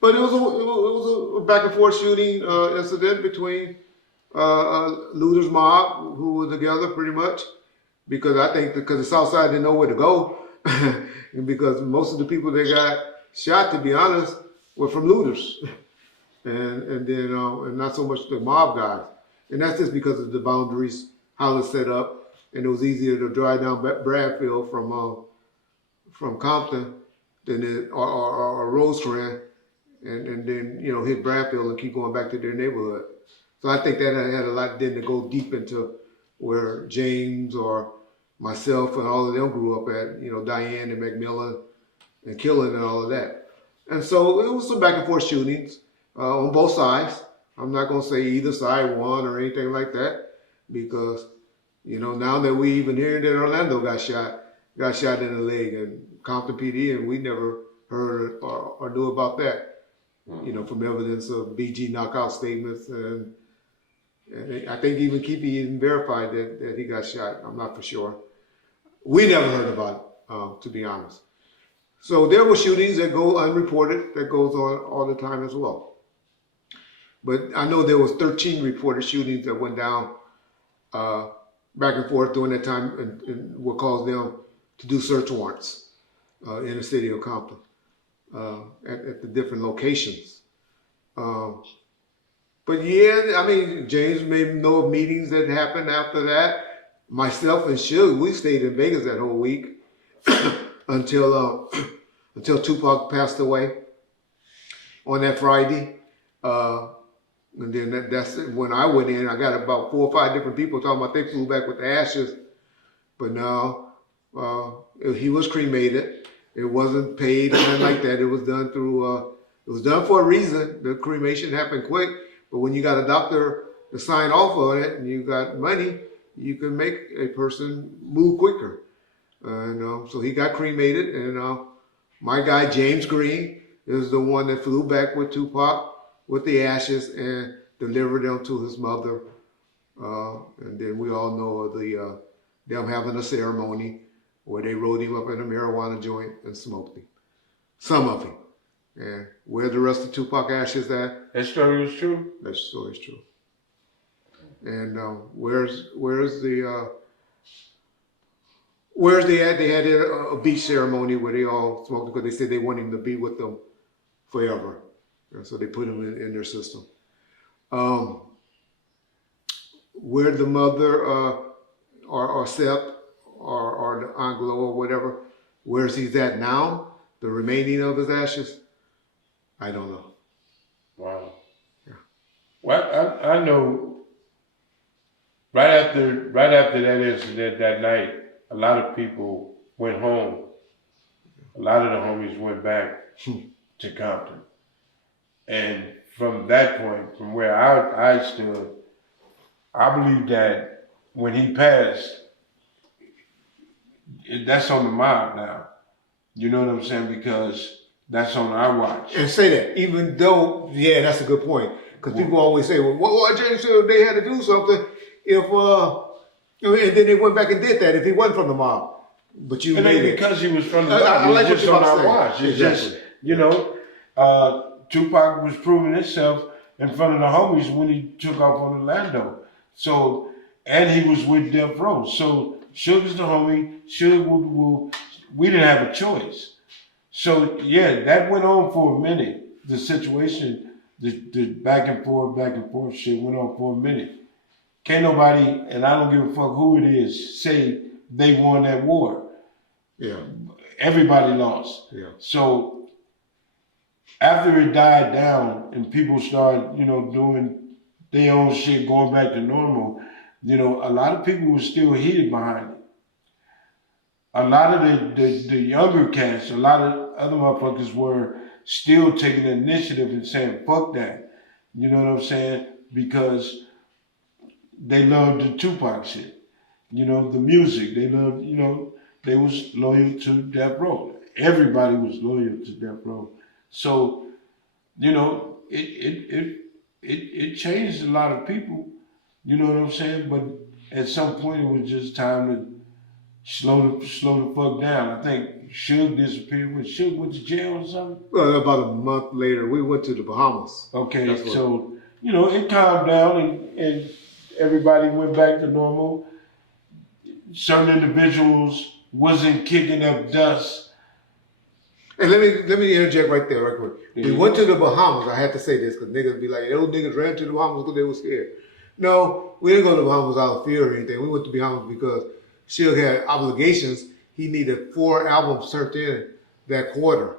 But it was a back and forth shooting incident between Luther's mob, who were together pretty much, because I think because the South Side didn't know where to go, and because most of the people that got shot, to be honest, were from Luther's, and then and not so much the mob guys, and that's just because of the boundaries, how it's set up. And it was easier to drive down Bradfield from Compton than or Rosecrans, and then hit Bradfield and keep going back to their neighborhood. So I think that had a lot then to go deep into where James or myself and all of them grew up at, Diane and McMillan and Killen and all of that. And so it was some back and forth shootings on both sides. I'm not gonna say either side won or anything like that because. Now that we even hear that Orlando got shot in the leg and Compton PD, and we never heard or knew about that, from evidence of BG knockout statements. And I think even Keefe even verified that he got shot. I'm not for sure. We never heard about it, to be honest. So there were shootings that go unreported, that goes on all the time as well. But I know there was 13 reported shootings that went down back and forth during that time, and what caused them to do search warrants in the city of Compton at the different locations. But yeah, James may know of meetings that happened after that. Myself and Suge, we stayed in Vegas that whole week until Tupac passed away on that Friday. And then that's when I went in. I got about 4 or 5 different people talking about they flew back with the ashes. But no, he was cremated. It wasn't paid or nothing like that. It was done through. It was done for a reason. The cremation happened quick, but when you got a doctor to sign off on it and you got money, you can make a person move quicker. And so he got cremated, and my guy James Green is the one that flew back with Tupac with the ashes and delivered them to his mother. And then we all know of them having a ceremony where they rolled him up in a marijuana joint and smoked him. Some of him. And where the rest of Tupac ashes at? That story was true? That story is true. And where's the at? They had a beach ceremony where they all smoked because they said they want him to be with them forever. And so they put him in their system. Where the mother or Sep or the Anglo or whatever, where's he's at now? The remaining of his ashes? I don't know. Wow. Yeah. Well, I know right after that incident that night, a lot of people went home. A lot of the homies went back to Compton. And from that point, from where I stood, I believe that when he passed, that's on the mob now. You know what I'm saying? Because that's on our watch. And say that, even though, yeah, that's a good point. Because people always say, well, why James said they had to do something if, and then they went back and did that if he wasn't from the mob. But you made it. Because he was from the mob, I like it's just what on you're our saying. watch. It's Exactly. just, Tupac was proving himself in front of the homies when he took off on Orlando. So, and he was with Death Row. So, Suge is the homie, Suge woo. We didn't have a choice. So, yeah, that went on for a minute. The situation, the back and forth shit went on for a minute. Can't nobody, and I don't give a fuck who it is, say they won that war. Yeah. Everybody lost. Yeah. So after it died down and people started, doing their own shit, going back to normal, a lot of people were still heated behind it. A lot of the younger cats, a lot of other motherfuckers were still taking the initiative and saying, fuck that. You know what I'm saying? Because they loved the Tupac shit. The music. They loved, they was loyal to Death Row. Everybody was loyal to Death Row. So, it changed a lot of people. You know what I'm saying? But at some point, it was just time to slow the fuck down. I think Suge disappeared. When Suge went to jail or something? Well, about a month later, we went to the Bahamas. Okay, so, it calmed down and everybody went back to normal. Certain individuals wasn't kicking up dust. And let me interject right there, right quick. We went to the Bahamas. I had to say this because niggas be like, those niggas ran to the Bahamas because they were scared. No, we didn't go to the Bahamas out of fear or anything. We went to the Bahamas because Suge had obligations. He needed 4 albums turned in that quarter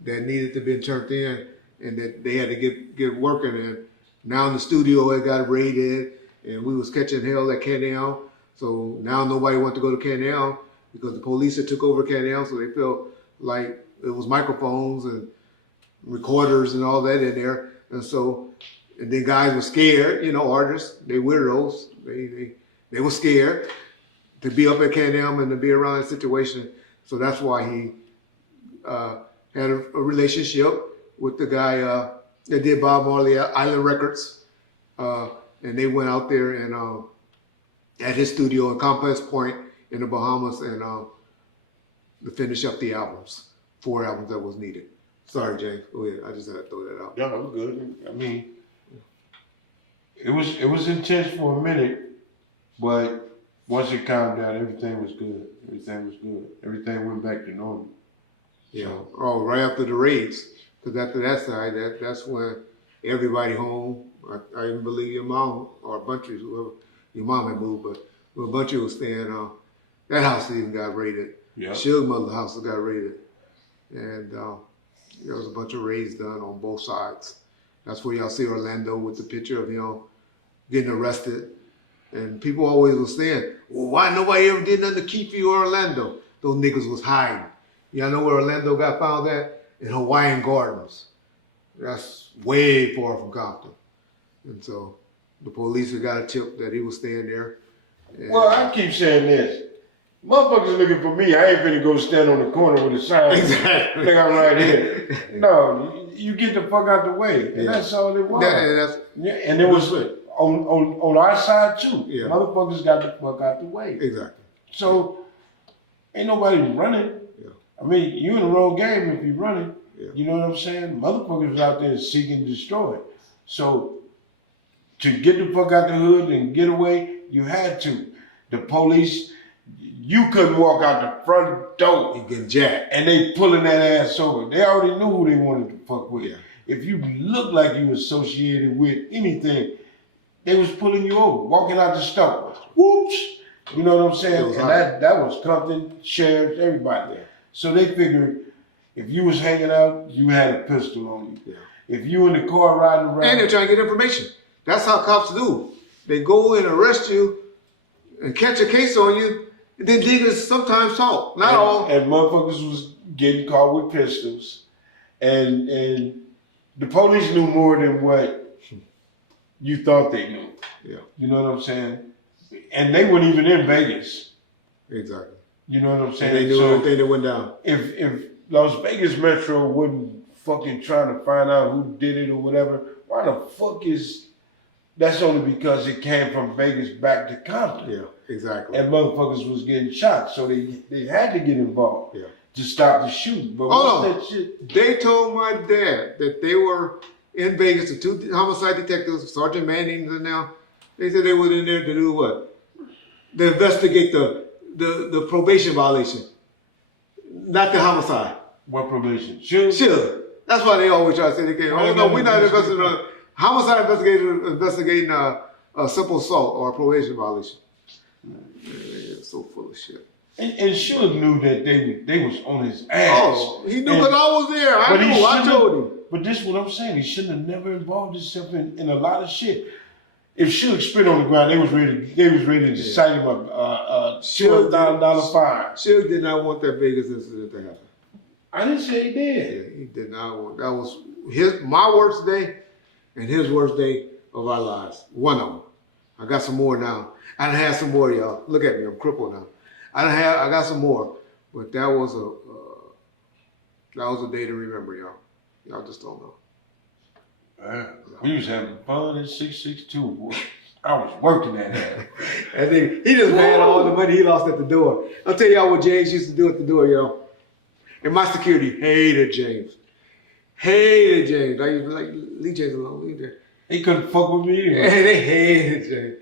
that needed to be turned in, and that they had to get working. And now in the studio, it got raided, and we was catching hell at Canal. So now nobody wanted to go to Canal because the police had took over Canal, so they felt like it was microphones and recorders and all that in there. And then guys were scared, artists, they weirdos, they were scared to be up at Can-Am and to be around that situation. So that's why he had a relationship with the guy that did Bob Marley Island Records. And they went out there and at his studio in Compass Point in the Bahamas and to finish up the albums, 4 albums that was needed. Sorry, James. Go ahead. I just had to throw that out. No, I'm good. I mean, it was intense for a minute, but once it calmed down, everything was good. Everything went back to normal. Yeah. So, right after the raids, because after that side, that's when everybody home. I even believe your mom or a bunch of whoever your mom had moved, but a bunch of was staying. That house even got raided. Yeah. Suge mother's house got raided, and there was a bunch of raids done on both sides. That's where y'all see Orlando with the picture of him getting arrested. And people always were saying, well, why nobody ever did nothing to keep you in Orlando? Those niggas was hiding. Y'all know where Orlando got found at? In Hawaiian Gardens. That's way far from Compton. And so the police had got a tip that he was staying there. Well, I keep saying this. Motherfuckers looking for me. I ain't finna go stand on the corner with a sign. Exactly. Think I'm right here. No, you get the fuck out the way. And that's all it was. And it was on our side too. Yeah. Motherfuckers got the fuck out the way. Exactly. So ain't nobody running. Yeah. I mean, you in the wrong game if you running. Yeah. You know what I'm saying? Motherfuckers was out there seeking to destroy. So to get the fuck out the hood and get away, you had to. The police, you couldn't walk out the front door. You get jacked. And they pulling that ass over. They already knew who they wanted to fuck with. Yeah. If you look like you associated with anything, they was pulling you over, walking out the store. Whoops! You know what I'm saying? And that was Compton, sheriffs, everybody. Yeah. So they figured if you was hanging out, you had a pistol on you. Yeah. If you in the car riding around. And they're trying to get information. That's how cops do. They go and arrest you and catch a case on you, and then niggas sometimes talk. Not all. And motherfuckers was getting caught with pistols. And the police knew more than what you thought they knew. Yeah. You know what I'm saying? And they weren't even in Vegas. Exactly. You know what I'm saying? And they knew everything that went down. If Las Vegas Metro wasn't fucking trying to find out who did it or whatever, why the fuck is... That's only because it came from Vegas back to Compton. Yeah, exactly. And motherfuckers was getting shot, so they had to get involved to stop the shooting. But that shit? They told my dad that they were in Vegas, the two homicide detectives, Sergeant Manning's and now, they said they were in there to do what? To investigate the probation violation, not the homicide. What probation? Suge? Sure. That's why they always try to say they came. Oh no, we're not investigating homicide investigating a simple assault or a probation violation. It's so full of shit. And Suge knew that they was on his ass. Oh, he knew because I was there. I told him. But this is what I'm saying. He shouldn't have never involved himself in a lot of shit. If Suge spit on the ground, they was ready to cite him a $12,000 fine. Suge did not want that Vegas incident to happen. I didn't say he did. Yeah, he did not want. That was my worst day and his worst day of our lives. One of them. I got some more now. I done had some more, y'all. Look at me, I'm crippled now. I got some more, but that was a day to remember, y'all. Y'all just don't know. We was having fun at 662, boy. I was working that ass. And then he just mad all the money he lost at the door. I'll tell y'all what James used to do at the door, y'all. And my security hated James. Hated James. I used to be like, leave James alone. Leave James. He couldn't fuck with me either. And they hated James.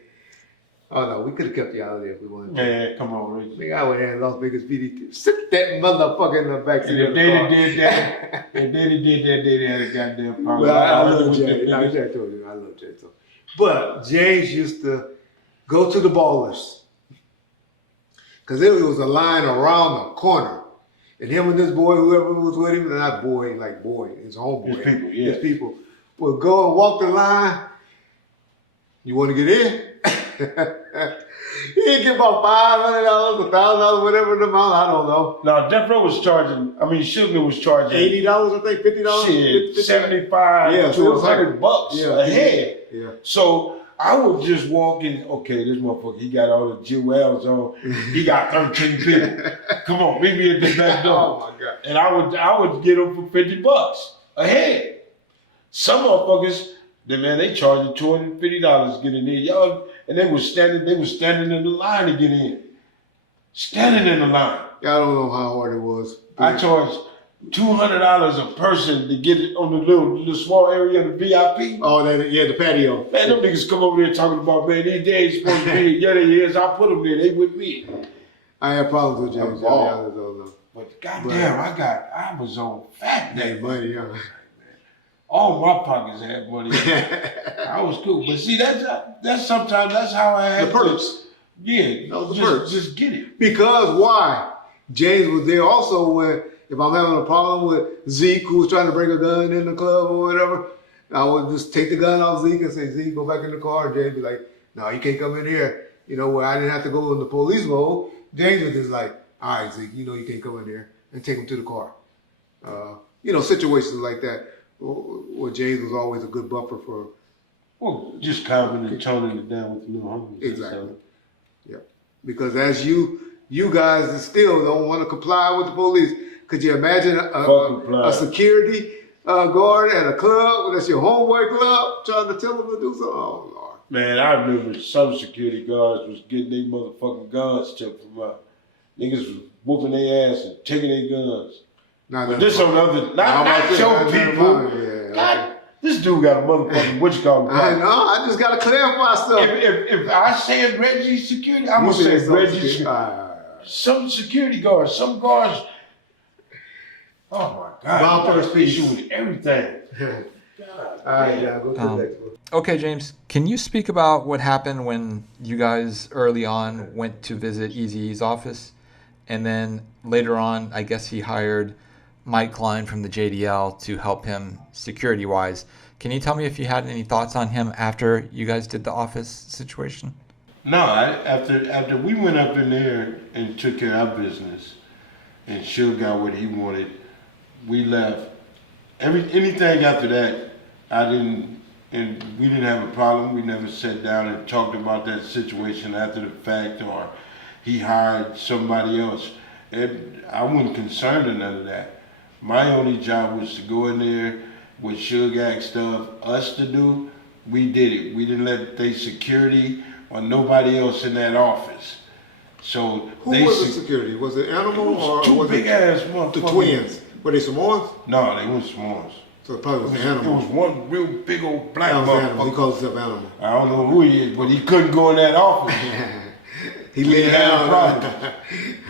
Oh no, we could have kept you out of there if we wanted to. Man, come on, Reggie. Nigga, I went there in Las Vegas PD. Sit that motherfucker in the back seat of the car. Did that. And Daddy did that. Daddy had a goddamn problem. Well, I love James. I told you, I love James. But James used to go to the ballers. Because there was a line around the corner. And him and this boy, whoever was with him, not boy, like boy, his homeboy. His people, yeah. His people would go and walk the line. You want to get in? He'd give about $500, $1,000, whatever the amount, I don't know. No, Death Row was charging, Sugar was charging $80, I think, $50? Shit, 75 to $100 a head. Yeah. So I would just walk in, okay, this motherfucker, he got all the jewels on. He got 13 people. Come on, meet me at the back door. Oh my God. And I would get them for $50 a head. Some motherfuckers, they charging $250 to get in there. Y'all, and they was standing in the line to get in. Standing in the line. I don't know how hard it was. I charged $200 a person to get it on the little small area of the VIP. Oh, the patio. Man, them niggas come over there talking about, man, these days supposed to be, yeah, they is. I put them there. They with me. I had problems with James. But goddamn, I was on fat day. Money, yeah. All my pockets had money. I was cool. But see, that's sometimes that's how I had the perks. Yeah, perks. Just get it. Because why? James was there also when, if I'm having a problem with Zeke, who was trying to bring a gun in the club or whatever, I would just take the gun off Zeke and say, Zeke, go back in the car. And James would be like, no, you can't come in here. You know, where I didn't have to go in the police mode. James was just like, all right, Zeke, you know you can't come in here. and take them to the car. Situations like that. Where James was always a good buffer for. Well, just calming and toning it down with the little homies. Exactly. Yeah. Because as you guys still don't want to comply with the police. Could you imagine a security guard at a club that's your homeboy club trying to tell them to do something? Oh Lord. Man, I remember some security guards was getting their motherfucking guns took from out. Niggas was whooping their ass and taking their guns. But this on other, not your people. God, this dude got a motherfucking what you call him? I know. I just gotta clarify stuff. If I said Reggie security, I'm gonna say Reggie security. Some security guards, some guards. Oh my God! First piece with everything. All right, yeah, go to the next one. Okay, James, can you speak about what happened when you guys early on went to visit Eazy-E's office, and then later on, I guess he hired Mike Klein from the JDL to help him security-wise. Can you tell me if you had any thoughts on him after you guys did the office situation? No, after we went up in there and took care of our business, and Suge got what he wanted, we left. Anything after that, we didn't have a problem. We never sat down and talked about that situation after the fact, or he hired somebody else. I wasn't concerned with none of that. My only job was to go in there with Suge Act stuff, us to do. We did it. We didn't let they security or nobody else in that office. So who was the security? Was it Animal or two was big ass motherfuckers? The twins? Were they Samoans? No, they weren't Samoans. So it probably was Animal. It was one real big old black motherfucker. He calls himself Animal. I don't know who he is, but he couldn't go in that office. he laid down.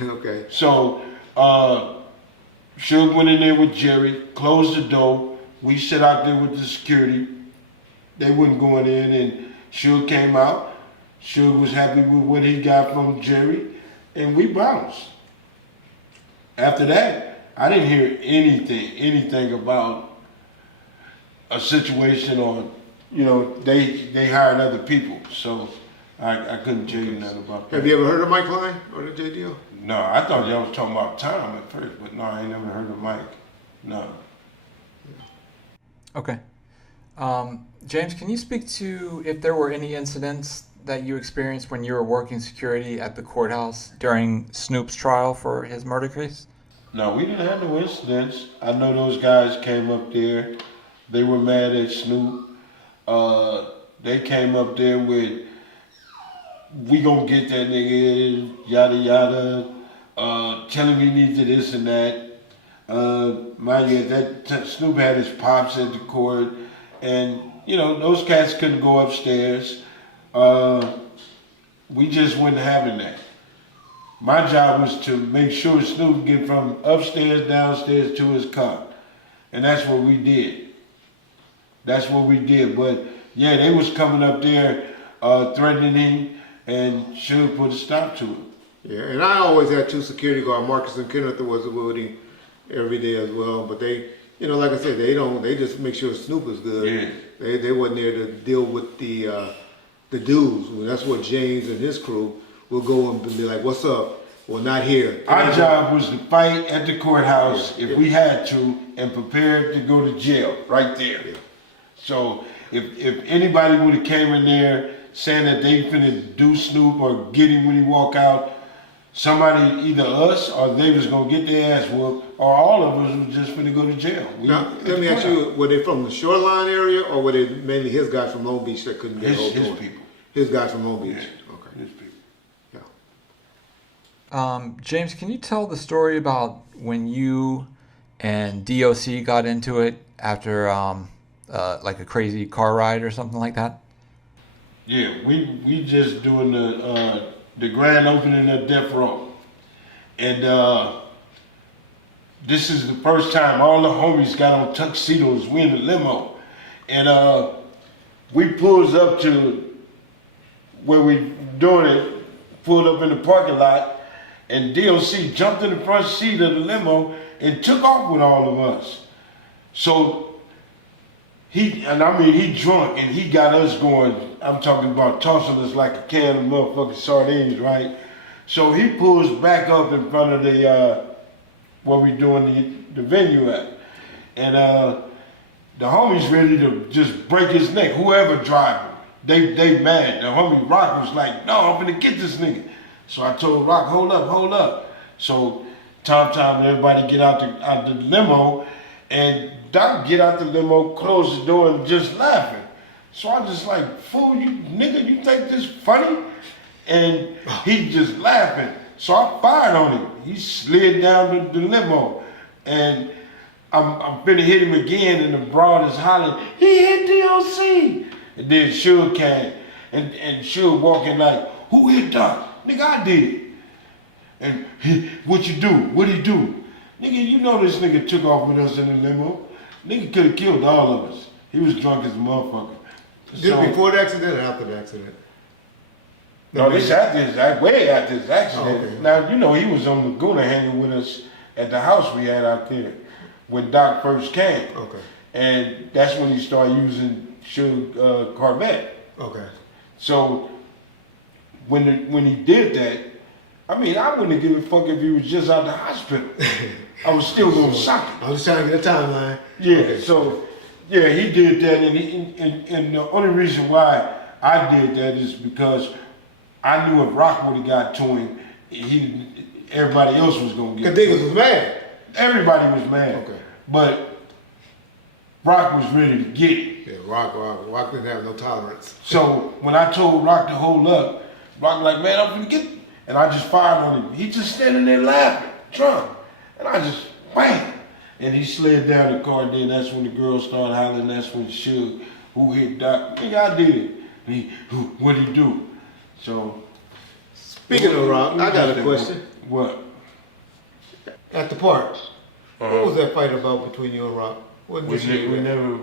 Okay. So Suge went in there with Jerry, closed the door. We sat out there with the security. They wasn't going in, and Suge came out. Suge was happy with what he got from Jerry, and we bounced. After that, I didn't hear anything about a situation or, they hired other people. So I couldn't tell you nothing about that. Have you ever heard of Mike Klein or the JDL? No, I thought y'all was talking about Tom at first, but no, I ain't never heard of Mike. No. Okay. James, can you speak to if there were any incidents that you experienced when you were working security at the courthouse during Snoop's trial for his murder case? No, we didn't have no incidents. I know those guys came up there. They were mad at Snoop. They came up there with, we gonna get that nigga, yada yada, telling me he needs this and that. Mind you, that Snoop had his pops at the court, and those cats couldn't go upstairs. We just wasn't having that. My job was to make sure Snoop get from upstairs, downstairs to his car, and that's what we did. But yeah, they was coming up there threatening him, and Suge put a stop to it. Yeah, and I always had two security guards. Marcus and Kenneth was with him every day as well. But they, like I said, they just make sure Snoop is good. Yeah. They wasn't there to deal with the dudes. That's what James and his crew will go and be like, "What's up?" Well, not here. Our job was to fight at the courthouse if we had to, and prepare to go to jail right there. Yeah. So if anybody would have came in there saying that they finna do Snoop or get him when he walk out, somebody, either us or they was gonna get their ass whooped, or all of us was just finna go to jail. Now, let me ask you, were they from the Shoreline area, or were they mainly his guys from Long Beach that couldn't get hold of his people? His guys from Long Beach. Yeah. Okay. His people. Yeah. James, can you tell the story about when you and DOC got into it after like a crazy car ride or something like that? Yeah, we just doing the grand opening of Death Row, and this is the first time all the homies got on tuxedos. We in the limo, and we pulls up to where we doing it, pulled up in the parking lot, and DOC jumped in the front seat of the limo and took off with all of us. So he drunk, and he got us going. I'm talking about tossing us like a can of motherfucking sardines, right? So he pulls back up in front of where we doing the venue at. And the homies ready to just break his neck, whoever driving. They mad. The homie Rock was like, no, I'm gonna get this nigga. So I told Rock, hold up. So time, everybody get out the limo, and Doc get out the limo, close the door, and just laughing. So I just like, fool, you nigga, you think this funny? And he just laughing. So I fired on him. He slid down the limo, and I'm finna hit him again, and the broad is hollering, he hit DOC. And then Suge came, and Suge walking like, who hit Doc? Nigga, I did it. And what you do? What'd he do? Nigga, you know this nigga took off with us in the limo. Nigga could have killed all of us. He was drunk as a motherfucker. This before the accident or after the accident? No, this after way after this accident. Oh, okay. Now, you know, he was on Laguna hanging with us at the house we had out there when Doc first came. Okay. And that's when he started using Suge Corvette. Okay. So when he did that, I mean, I wouldn't have given a fuck if he was just out the hospital. I was still gonna sock it. I was trying to get a timeline. Yeah, Okay. so yeah, he did that, and the only reason why I did that is because I knew if Rock would have got to him, everybody else was gonna get. Cause niggas was mad. Everybody was mad. Okay. But Rock was ready to get it. Yeah, Rock didn't have no tolerance. So when I told Rock to hold up, Rock like, man, I'm gonna get it. And I just fired on him. He just standing there laughing, drunk. And I just, bam. And he slid down the car, and then that's when the girls started hollering, that's when Suge, who hit Doc? Nigga, I did it. And what'd he do? So. Speaking of Rock, I got a question. What? At the park, what was that fight about between you and Rock? What We did you never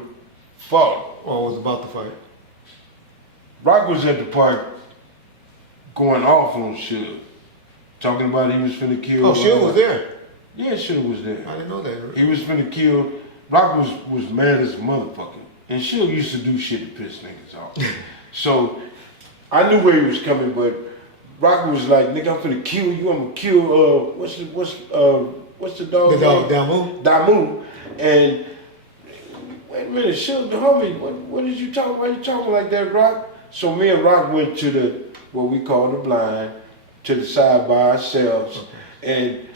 fought. or was about the fight? Rock was at the park going off on Suge. Talking about he was finna kill. Oh, Suge was there. Yeah, Suge was there. I didn't know that. He was finna kill. Rock was mad as a motherfucker. And Suge used to do shit to piss niggas off. So I knew where he was coming, but Rock was like, nigga, I'm finna kill you. I'm gonna kill what's the dog? The dog, Damu. Damu. And wait a minute, Suge, the homie, what did you talk? Why you talking like that, Rock? So me and Rock went to what we call the blind, to the side by ourselves. And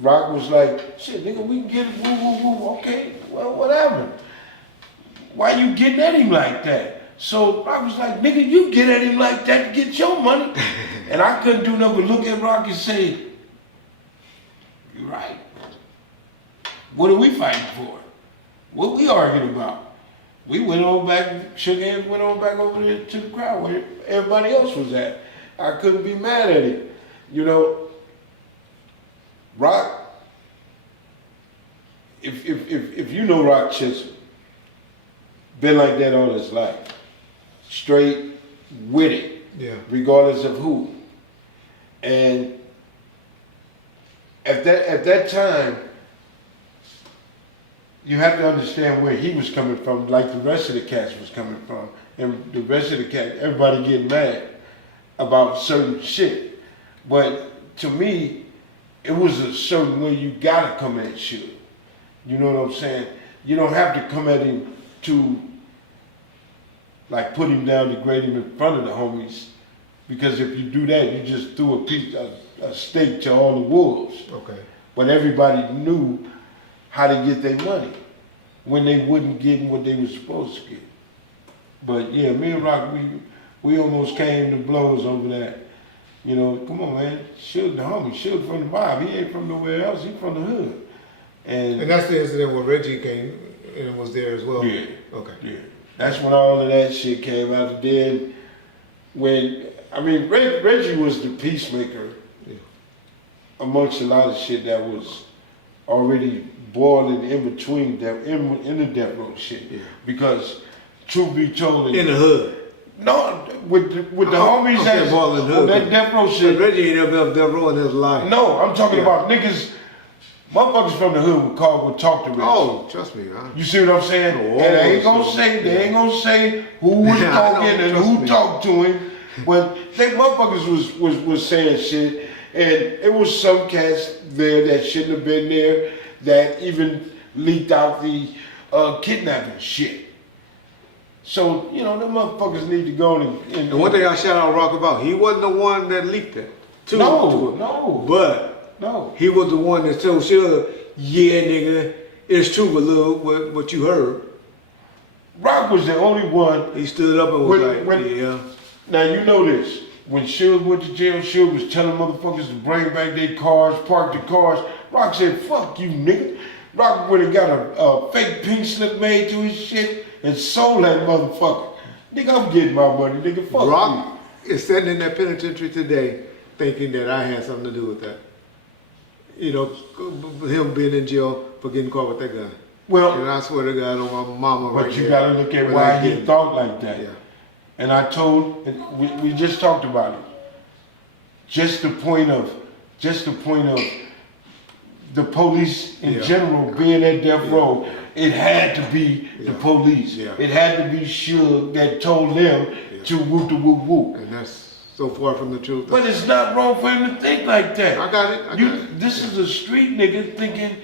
Rock was like, shit, nigga, we can get it, woo, okay, well, whatever. Why you getting at him like that? So Rock was like, nigga, you get at him like that to get your money. And I couldn't do nothing but look at Rock and say, you're right. What are we fighting for? What we arguing about? We went on back, shook hands, went on back over there to the crowd where everybody else was at. I couldn't be mad at him. You know, Rock, if you know Rock Chisholm, been like that all his life. Straight with it. Yeah. Regardless of who. And at that time, you have to understand where he was coming from, like the rest of the cats was coming from. And the rest of the cats, everybody getting mad about certain shit. But to me, it was a certain way you gotta come at shit. You know what I'm saying? You don't have to come at him to like put him down, degrade him in front of the homies. Because if you do that, you just threw a steak to all the wolves. Okay. But everybody knew how to get their money when they wasn't getting what they were supposed to get. But yeah, me and Rock, we almost came to blows over that. You know, come on, man. Suge the homie. Suge from the mob. He ain't from nowhere else. He from the hood. And that's the incident where Reggie came and was there as well? Yeah. Okay. Yeah. That's when all of that shit came out. And then when, I mean, Reggie was the peacemaker amongst a lot of shit that was already boiling in between in the death row shit. Yeah. Because truth be told, in the hood. No, with the homies that on that death row shit. Reggie ain't ever death row in his life. No, I'm talking about niggas. Motherfuckers from the hood would talk to Reggie. Oh, trust me, man. You see what I'm saying? And they ain't gonna say who was talking and who talked to him. But they motherfuckers was saying shit, And it was some cats there that shouldn't have been there that even leaked out the kidnapping shit. So, you know, them motherfuckers need to go And one thing I shout out Rock about, he wasn't the one that leaked it. No. But No. he was the one that told Suge, yeah, nigga, it's true, but look what you heard. Rock was the only one. He stood up and was yeah. Now you know this. When Suge went to jail, Suge was telling motherfuckers to bring back their cars, park the cars. Rock said, fuck you, nigga. Rock went and got a fake pink slip made to his shit and sold that motherfucker. Nigga, I'm getting my money, nigga, fuck Rock is sitting in that penitentiary today thinking that I had something to do with that. You know, him being in jail for getting caught with that gun. Well, and I swear to God on my mama right but you gotta look at why he thought like that. Yeah. And I told, we just talked about it. Just the point of the police in general being at death row, it had to be the police. Yeah. It had to be Suge that told them to whoop the whoop whoop. And that's so far from the truth. But it's not wrong for him to think like that. I got it. This is a street nigga thinking,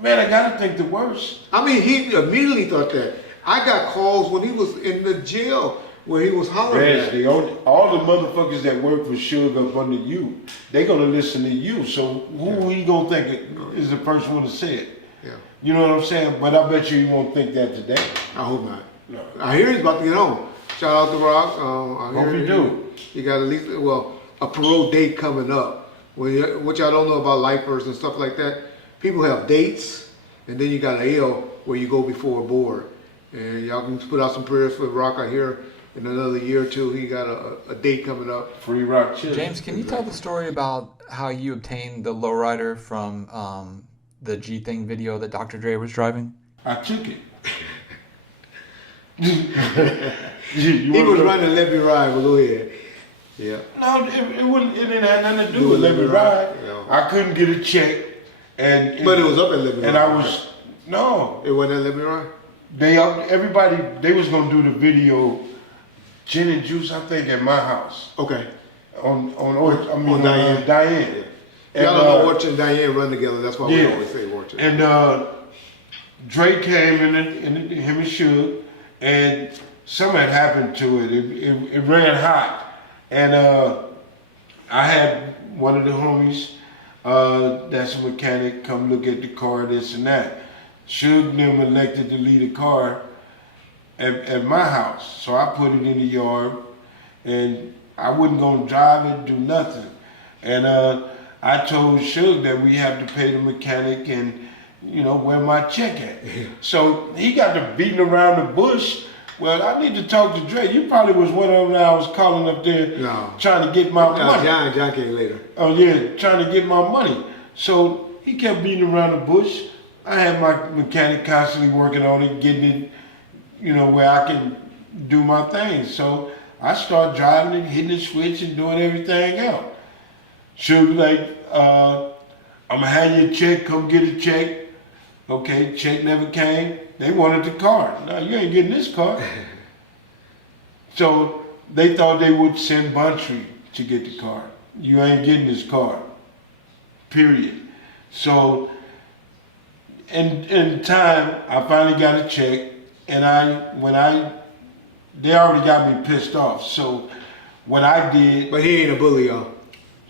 man, I gotta think the worst. I mean, he immediately thought that. I got calls when he was in the jail where he was hollering at. All the motherfuckers that work for Suge up under you, they gonna listen to you. So who he gonna think is the first one to say it? Yeah. You know what I'm saying? But I bet you he won't think that today. I hope not. No. I hear he's about to get on. Shout out to Rock. I Hope hear you do. He got at least, a parole date coming up. What y'all don't know about lifers and stuff like that, people have dates, and then you got an L where you go before a board. And y'all can put out some prayers for Rock. I hear in another year or two, he got a date coming up. Free Rock Chili. James, can you tell the story about how you obtained the lowrider from the G Thing video that Dr. Dre was driving? I took it. He was running Let Me Ride, but go ahead. Yeah. No, it didn't have nothing to do with Let Me Ride. Yeah. I couldn't get a check, But it was up at Let Me Ride. And I was It wasn't at Let Me Ride. They was gonna do the video, Gin and Juice, I think, at my house. Okay. On Diane. Diane. And, Y'all know Orchard and Diane run together. That's why we always say Orchard. And Drake came in him and Suge, and something had happened to it. It ran hot, and I had one of the homies that's a mechanic come look at the car, this and that. Suge and them elected to leave the car at my house, so I put it in the yard, and I wasn't gonna drive it, do nothing, and I told Suge that we have to pay the mechanic and, you know, where my check at. So he got to beating around the bush. Well, I need to talk to Dre. You probably was one of them that I was calling up there trying to get my money. John came later. Oh yeah, trying to get my money. So he kept beating around the bush. I had my mechanic constantly working on it, getting it, you know, where I can do my thing. So I started driving it, hitting the switch and doing everything else. Suge like, I'm gonna have you a check, come get a check. Okay, check never came. They wanted the car. No, you ain't getting this car. So they thought they would send Buntry to get the car. You ain't getting this car. Period. So in time, I finally got a check, and they already got me pissed off. So what I did. But he ain't a bully, y'all.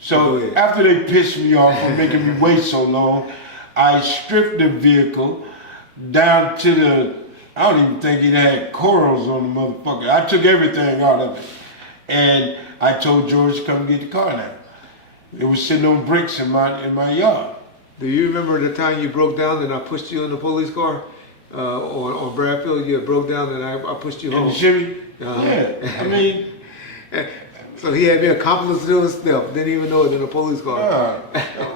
So after they pissed me off for making me wait so long, I stripped the vehicle down to I don't even think it had corals on the motherfucker. I took everything out of it. And I told George to come get the car now. It was sitting on bricks in my yard. Do you remember the time you broke down and I pushed you in the police car? On Bradfield, you broke down and I pushed you home. In the Chevy? Yeah. I mean... So he had me accomplice to his stuff. Didn't even know it in a police car.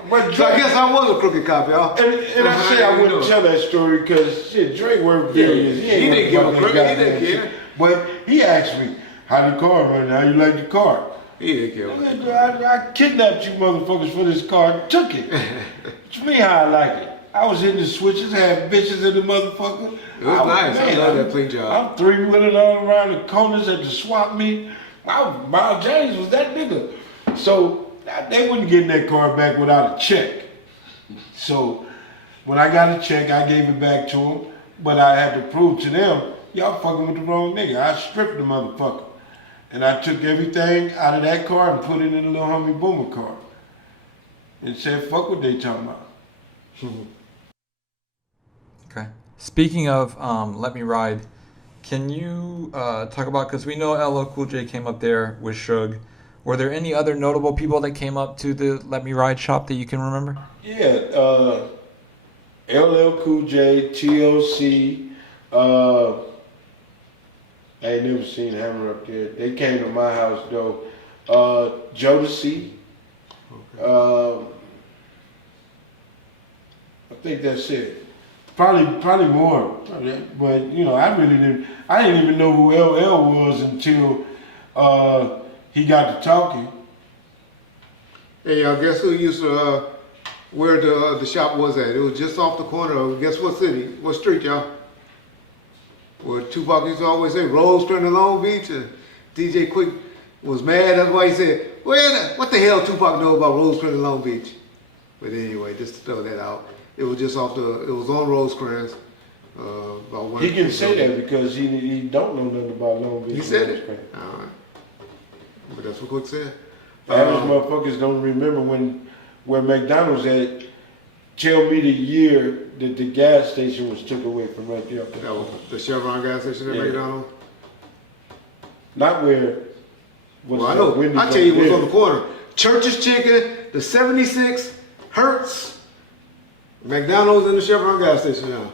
But so I guess I was a crooked cop, y'all. And I say I wouldn't tell that story because shit, Drake worked billions. He didn't give a crooked. He didn't care. But he asked me, "How the car run? How you like the car?" He didn't care. I kidnapped you motherfuckers for this car and took it. What you mean how I like it? I was hitting the switches, had bitches in the motherfucker. It was nice. I love that plane job. I'm three-wheeling all around the corners at the swap meet. Miles James was that nigga. So they wouldn't get that car back without a check. So when I got a check, I gave it back to them, but I had to prove to them, y'all fucking with the wrong nigga. I stripped the motherfucker. And I took everything out of that car and put it in the little homie Boomer car. And said, fuck what they talking about. Okay. Speaking of Let Me Ride, can you talk about, because we know LL Cool J came up there with Suge. Were there any other notable people that came up to the Let Me Ride shop that you can remember? Yeah, LL Cool J, TLC, I ain't never seen Hammer up there. They came to my house though. Jodeci. Okay. I think that's it. Probably more. But you know, I didn't even know who LL was until he got to talking. Hey, y'all, guess who used to where the shop was at? It was just off the corner of, guess what city? What street, y'all? Where Tupac used to always say, Rosecrans and Long Beach, and DJ Quick was mad. That's why he said, what the hell Tupac know about Rosecrans and Long Beach? But anyway, just to throw that out. It was just it was on Rosecrans. He can say that because he don't know nothing about Long Beach. He said it. All right. But that's what Quick said. Average motherfuckers don't remember where McDonald's at. Tell me the year that the gas station was took away from right there. That was the Chevron gas station at McDonald's? Not where. Well, I know. I tell you what's on the corner. Church's Chicken, the 76, Hertz, McDonald's, and the Chevron gas station now.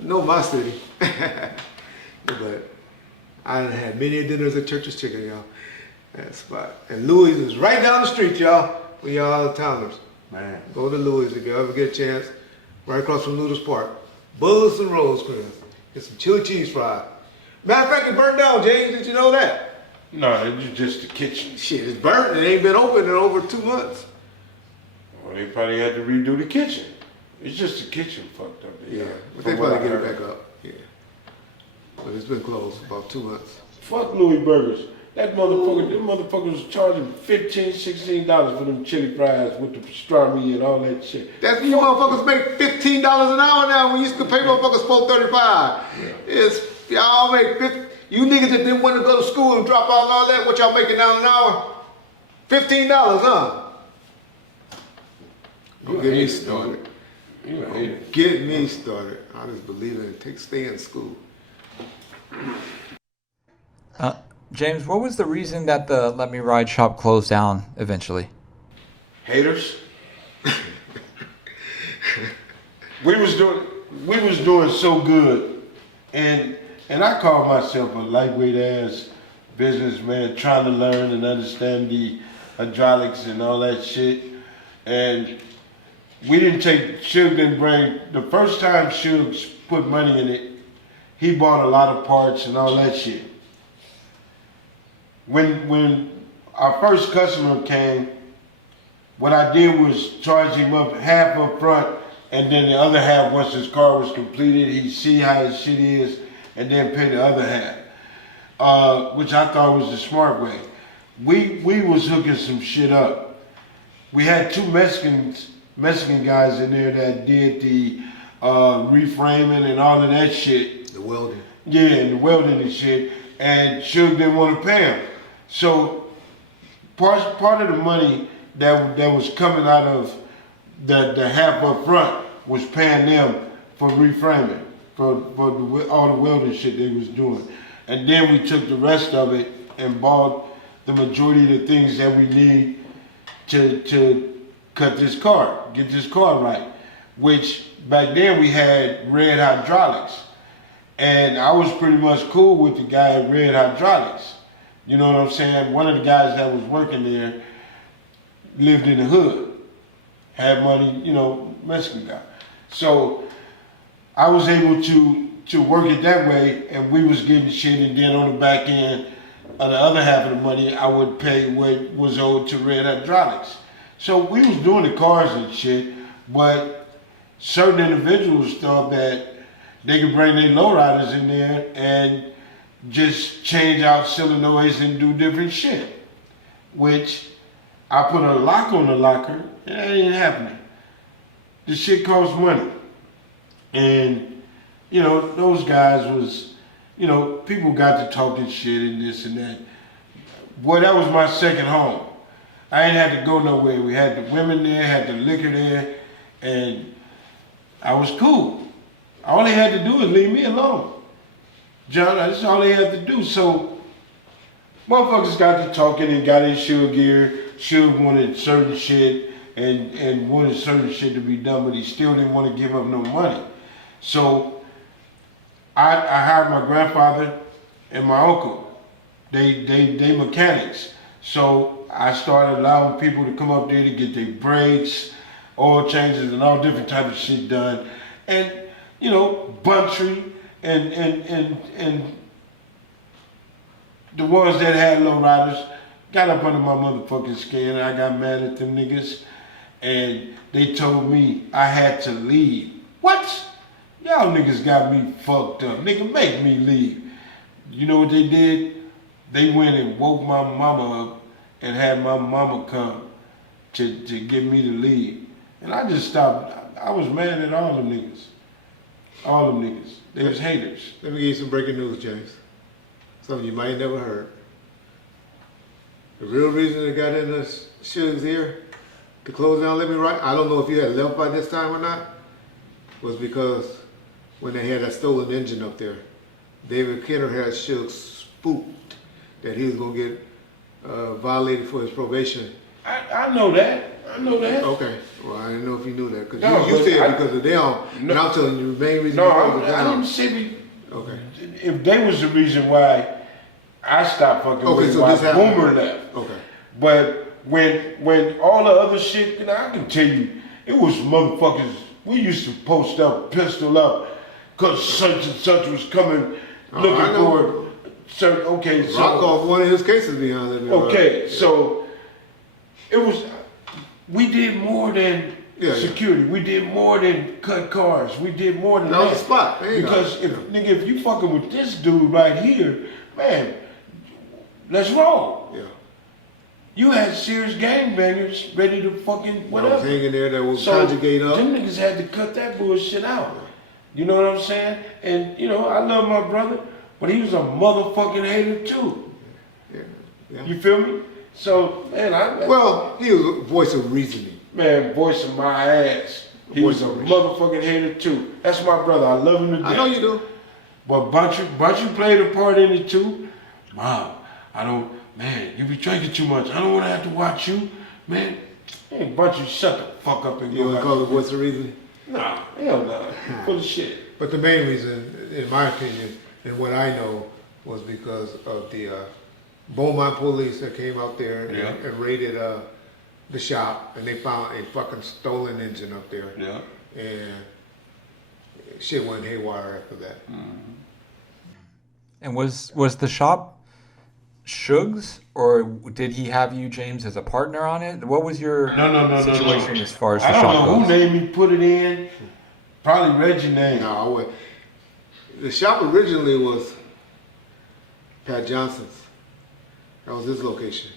I know my city. But I done had many dinners at Church's Chicken, y'all. That spot. And Louis is right down the street, y'all, for y'all out of towners. Man. Go to Louis if you ever get a chance. Right across from Ludus Park. Bullets and Rosecrans. Get some chili cheese fries. Matter of fact, it burned down, James. Did you know that? No, it's just the kitchen. Shit, it's burnt. It ain't been open in over 2 months. Well, they probably had to redo the kitchen. It's just the kitchen fucked up there. Yeah, but they probably get it back up. Yeah. But it's been closed about 2 months. Fuck Louis Burgers. That motherfucker, them motherfuckers was charging $15, $16 for them chili fries with the pastrami and all that shit. That's you motherfuckers make $15 an hour now when you used to pay motherfuckers $4.35. Yeah. It's y'all make 50. You niggas that didn't want to go to school and drop out and all that, what y'all making now an hour? $15, huh? Don't get me started. Get me started. I just believe in it. Stay in school. James, what was the reason that the Let Me Ride shop closed down eventually? Haters. we was doing so good, and I call myself a lightweight ass businessman trying to learn and understand the hydraulics and all that shit. And Suge didn't bring, the first time Suge put money in it, he bought a lot of parts and all that shit. When our first customer came, what I did was charge him up half up front, and then the other half, once his car was completed, he'd see how his shit is, and then pay the other half, which I thought was the smart way. We was hooking some shit up. We had two Mexican guys in there that did the reframing and all of that shit. The welding. Yeah, and the welding and shit, and Suge didn't want to pay him. So part of the money that was coming out of the half up front was paying them for reframing, for all the welding shit they was doing. And then we took the rest of it and bought the majority of the things that we need to cut this car, get this car right. Which back then we had Red Hydraulics. And I was pretty much cool with the guy at Red Hydraulics. You know what I'm saying? One of the guys that was working there lived in the hood, had money, you know, Mexican guy. So I was able to work it that way, and we was getting shit, and then on the back end, on the other half of the money, I would pay what was owed to Red Hydraulics. So we was doing the cars and shit, but certain individuals thought that they could bring their lowriders in there and just change out solenoids and do different shit, which I put a lock on the locker, and that ain't happening. This shit costs money. And, you know, those guys was, you know, people got to talking shit and this and that. Boy, that was my second home. I ain't had to go nowhere. We had the women there, had the liquor there, and I was cool. All they had to do was leave me alone. John, that's all they had to do. So, motherfuckers got to talking and got his Suge gear. Suge wanted certain shit and wanted certain shit to be done, but he still didn't want to give up no money. So, I hired my grandfather and my uncle. They mechanics. So I started allowing people to come up there to get their brakes, oil changes, and all different types of shit done. And, you know, Buntry and the ones that had low riders got up under my motherfucking skin. I got mad at them niggas, and they told me I had to leave. What? Y'all niggas got me fucked up. Nigga, make me leave. You know what they did? They went and woke my mama up and had my mama come to get me to leave. And I just stopped. I was mad at all them niggas. All them niggas. They was haters. Let me give you some breaking news, James. Something you might have never heard. The real reason they got in the Suge's ear to close down Let Me Write, I don't know if you had left by this time or not, was because when they had that stolen engine up there, David Kidder had Suge spooked that he was going to get violated for his probation. I know that. I know that. Okay. Well, I didn't know if you knew that. Because No, you but said I- because of them. No. And I'm telling you, the main reason No, you closed it I down. didn't say Okay. if they was the reason why I stopped fucking Okay, with so why this happened. Boomer left. Okay. But when all the other shit, you know, I can tell you, it was motherfuckers. We used to post up, pistol up, cause such and such was coming I looking know. for. So okay, Rock so off one of his cases behind Let Me Write. okay, so it was. We did more than Yeah, yeah. security. We did more than cut cars. We did more than That was that. the spot. There you go. Because if you fucking with this dude right here, man, let's roll. Yeah. You had serious gangbangers ready to fucking I was whatever. hanging there that will So conjugate up. them niggas had to cut that bullshit out. You know what I'm saying? And you know, I love my brother, but he was a motherfucking hater too. Yeah. Yeah. You feel me? So man, Well, he was a voice of reasoning. man, voice of my ass. He was a motherfucking hater too. That's my brother. I love him to death. I know you do. But Buntry played a part in it too. Mom, I don't, man, you be drinking too much. I don't want to have to watch you. Man, hey, Buntry, shut the fuck up and You go want to out. call it voice of reasoning? Nah, hell no. Full of shit. But the main reason, in my opinion, and what I know, was because of the Beaumont police that came out there Yeah. and raided the shop, and they found a fucking stolen engine up there. Yeah. And shit went haywire after that. And was the shop Suge's, or did he have you, James, as a partner on it? What was your No. situation as far as the I don't shop know goes? who name he put it in. Probably Reggie name. No, I would. The shop originally was Pat Johnson's. That was his location.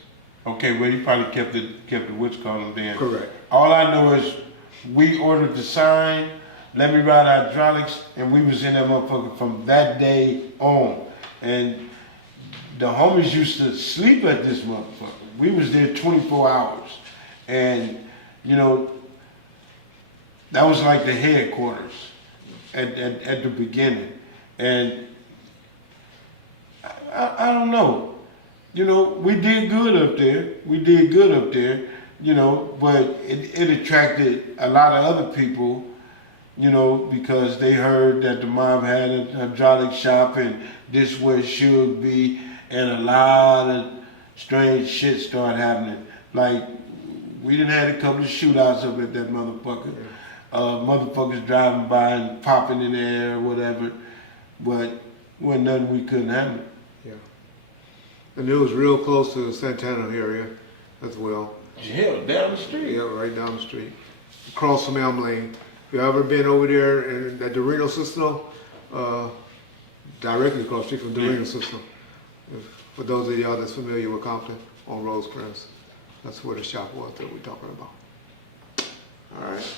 Okay, well he probably kept the witch column then. Correct. All I know is we ordered the sign, Let Me Ride Hydraulics, and we was in that motherfucker from that day on. And the homies used to sleep at this motherfucker. We was there 24 hours. And, you know, that was like the headquarters at the beginning. And I don't know. You know, we did good up there. You know, but it attracted a lot of other people, you know, because they heard that the mob had a hydraulic shop and this where it should be, and a lot of strange shit started happening. Like, we done had a couple of shootouts up at that motherfucker. Motherfuckers driving by and popping in the air or whatever, but wasn't nothing we couldn't handle. Yeah. And it was real close to the Santana area as well. Hell, down the street. Yeah, right down the street. Across from Elm Lane. If you ever been over there at the Reno System, directly across the street from the Reno System. For those of y'all that's familiar with Compton on Rosecrans. That's where the shop was that we're talking about. All right.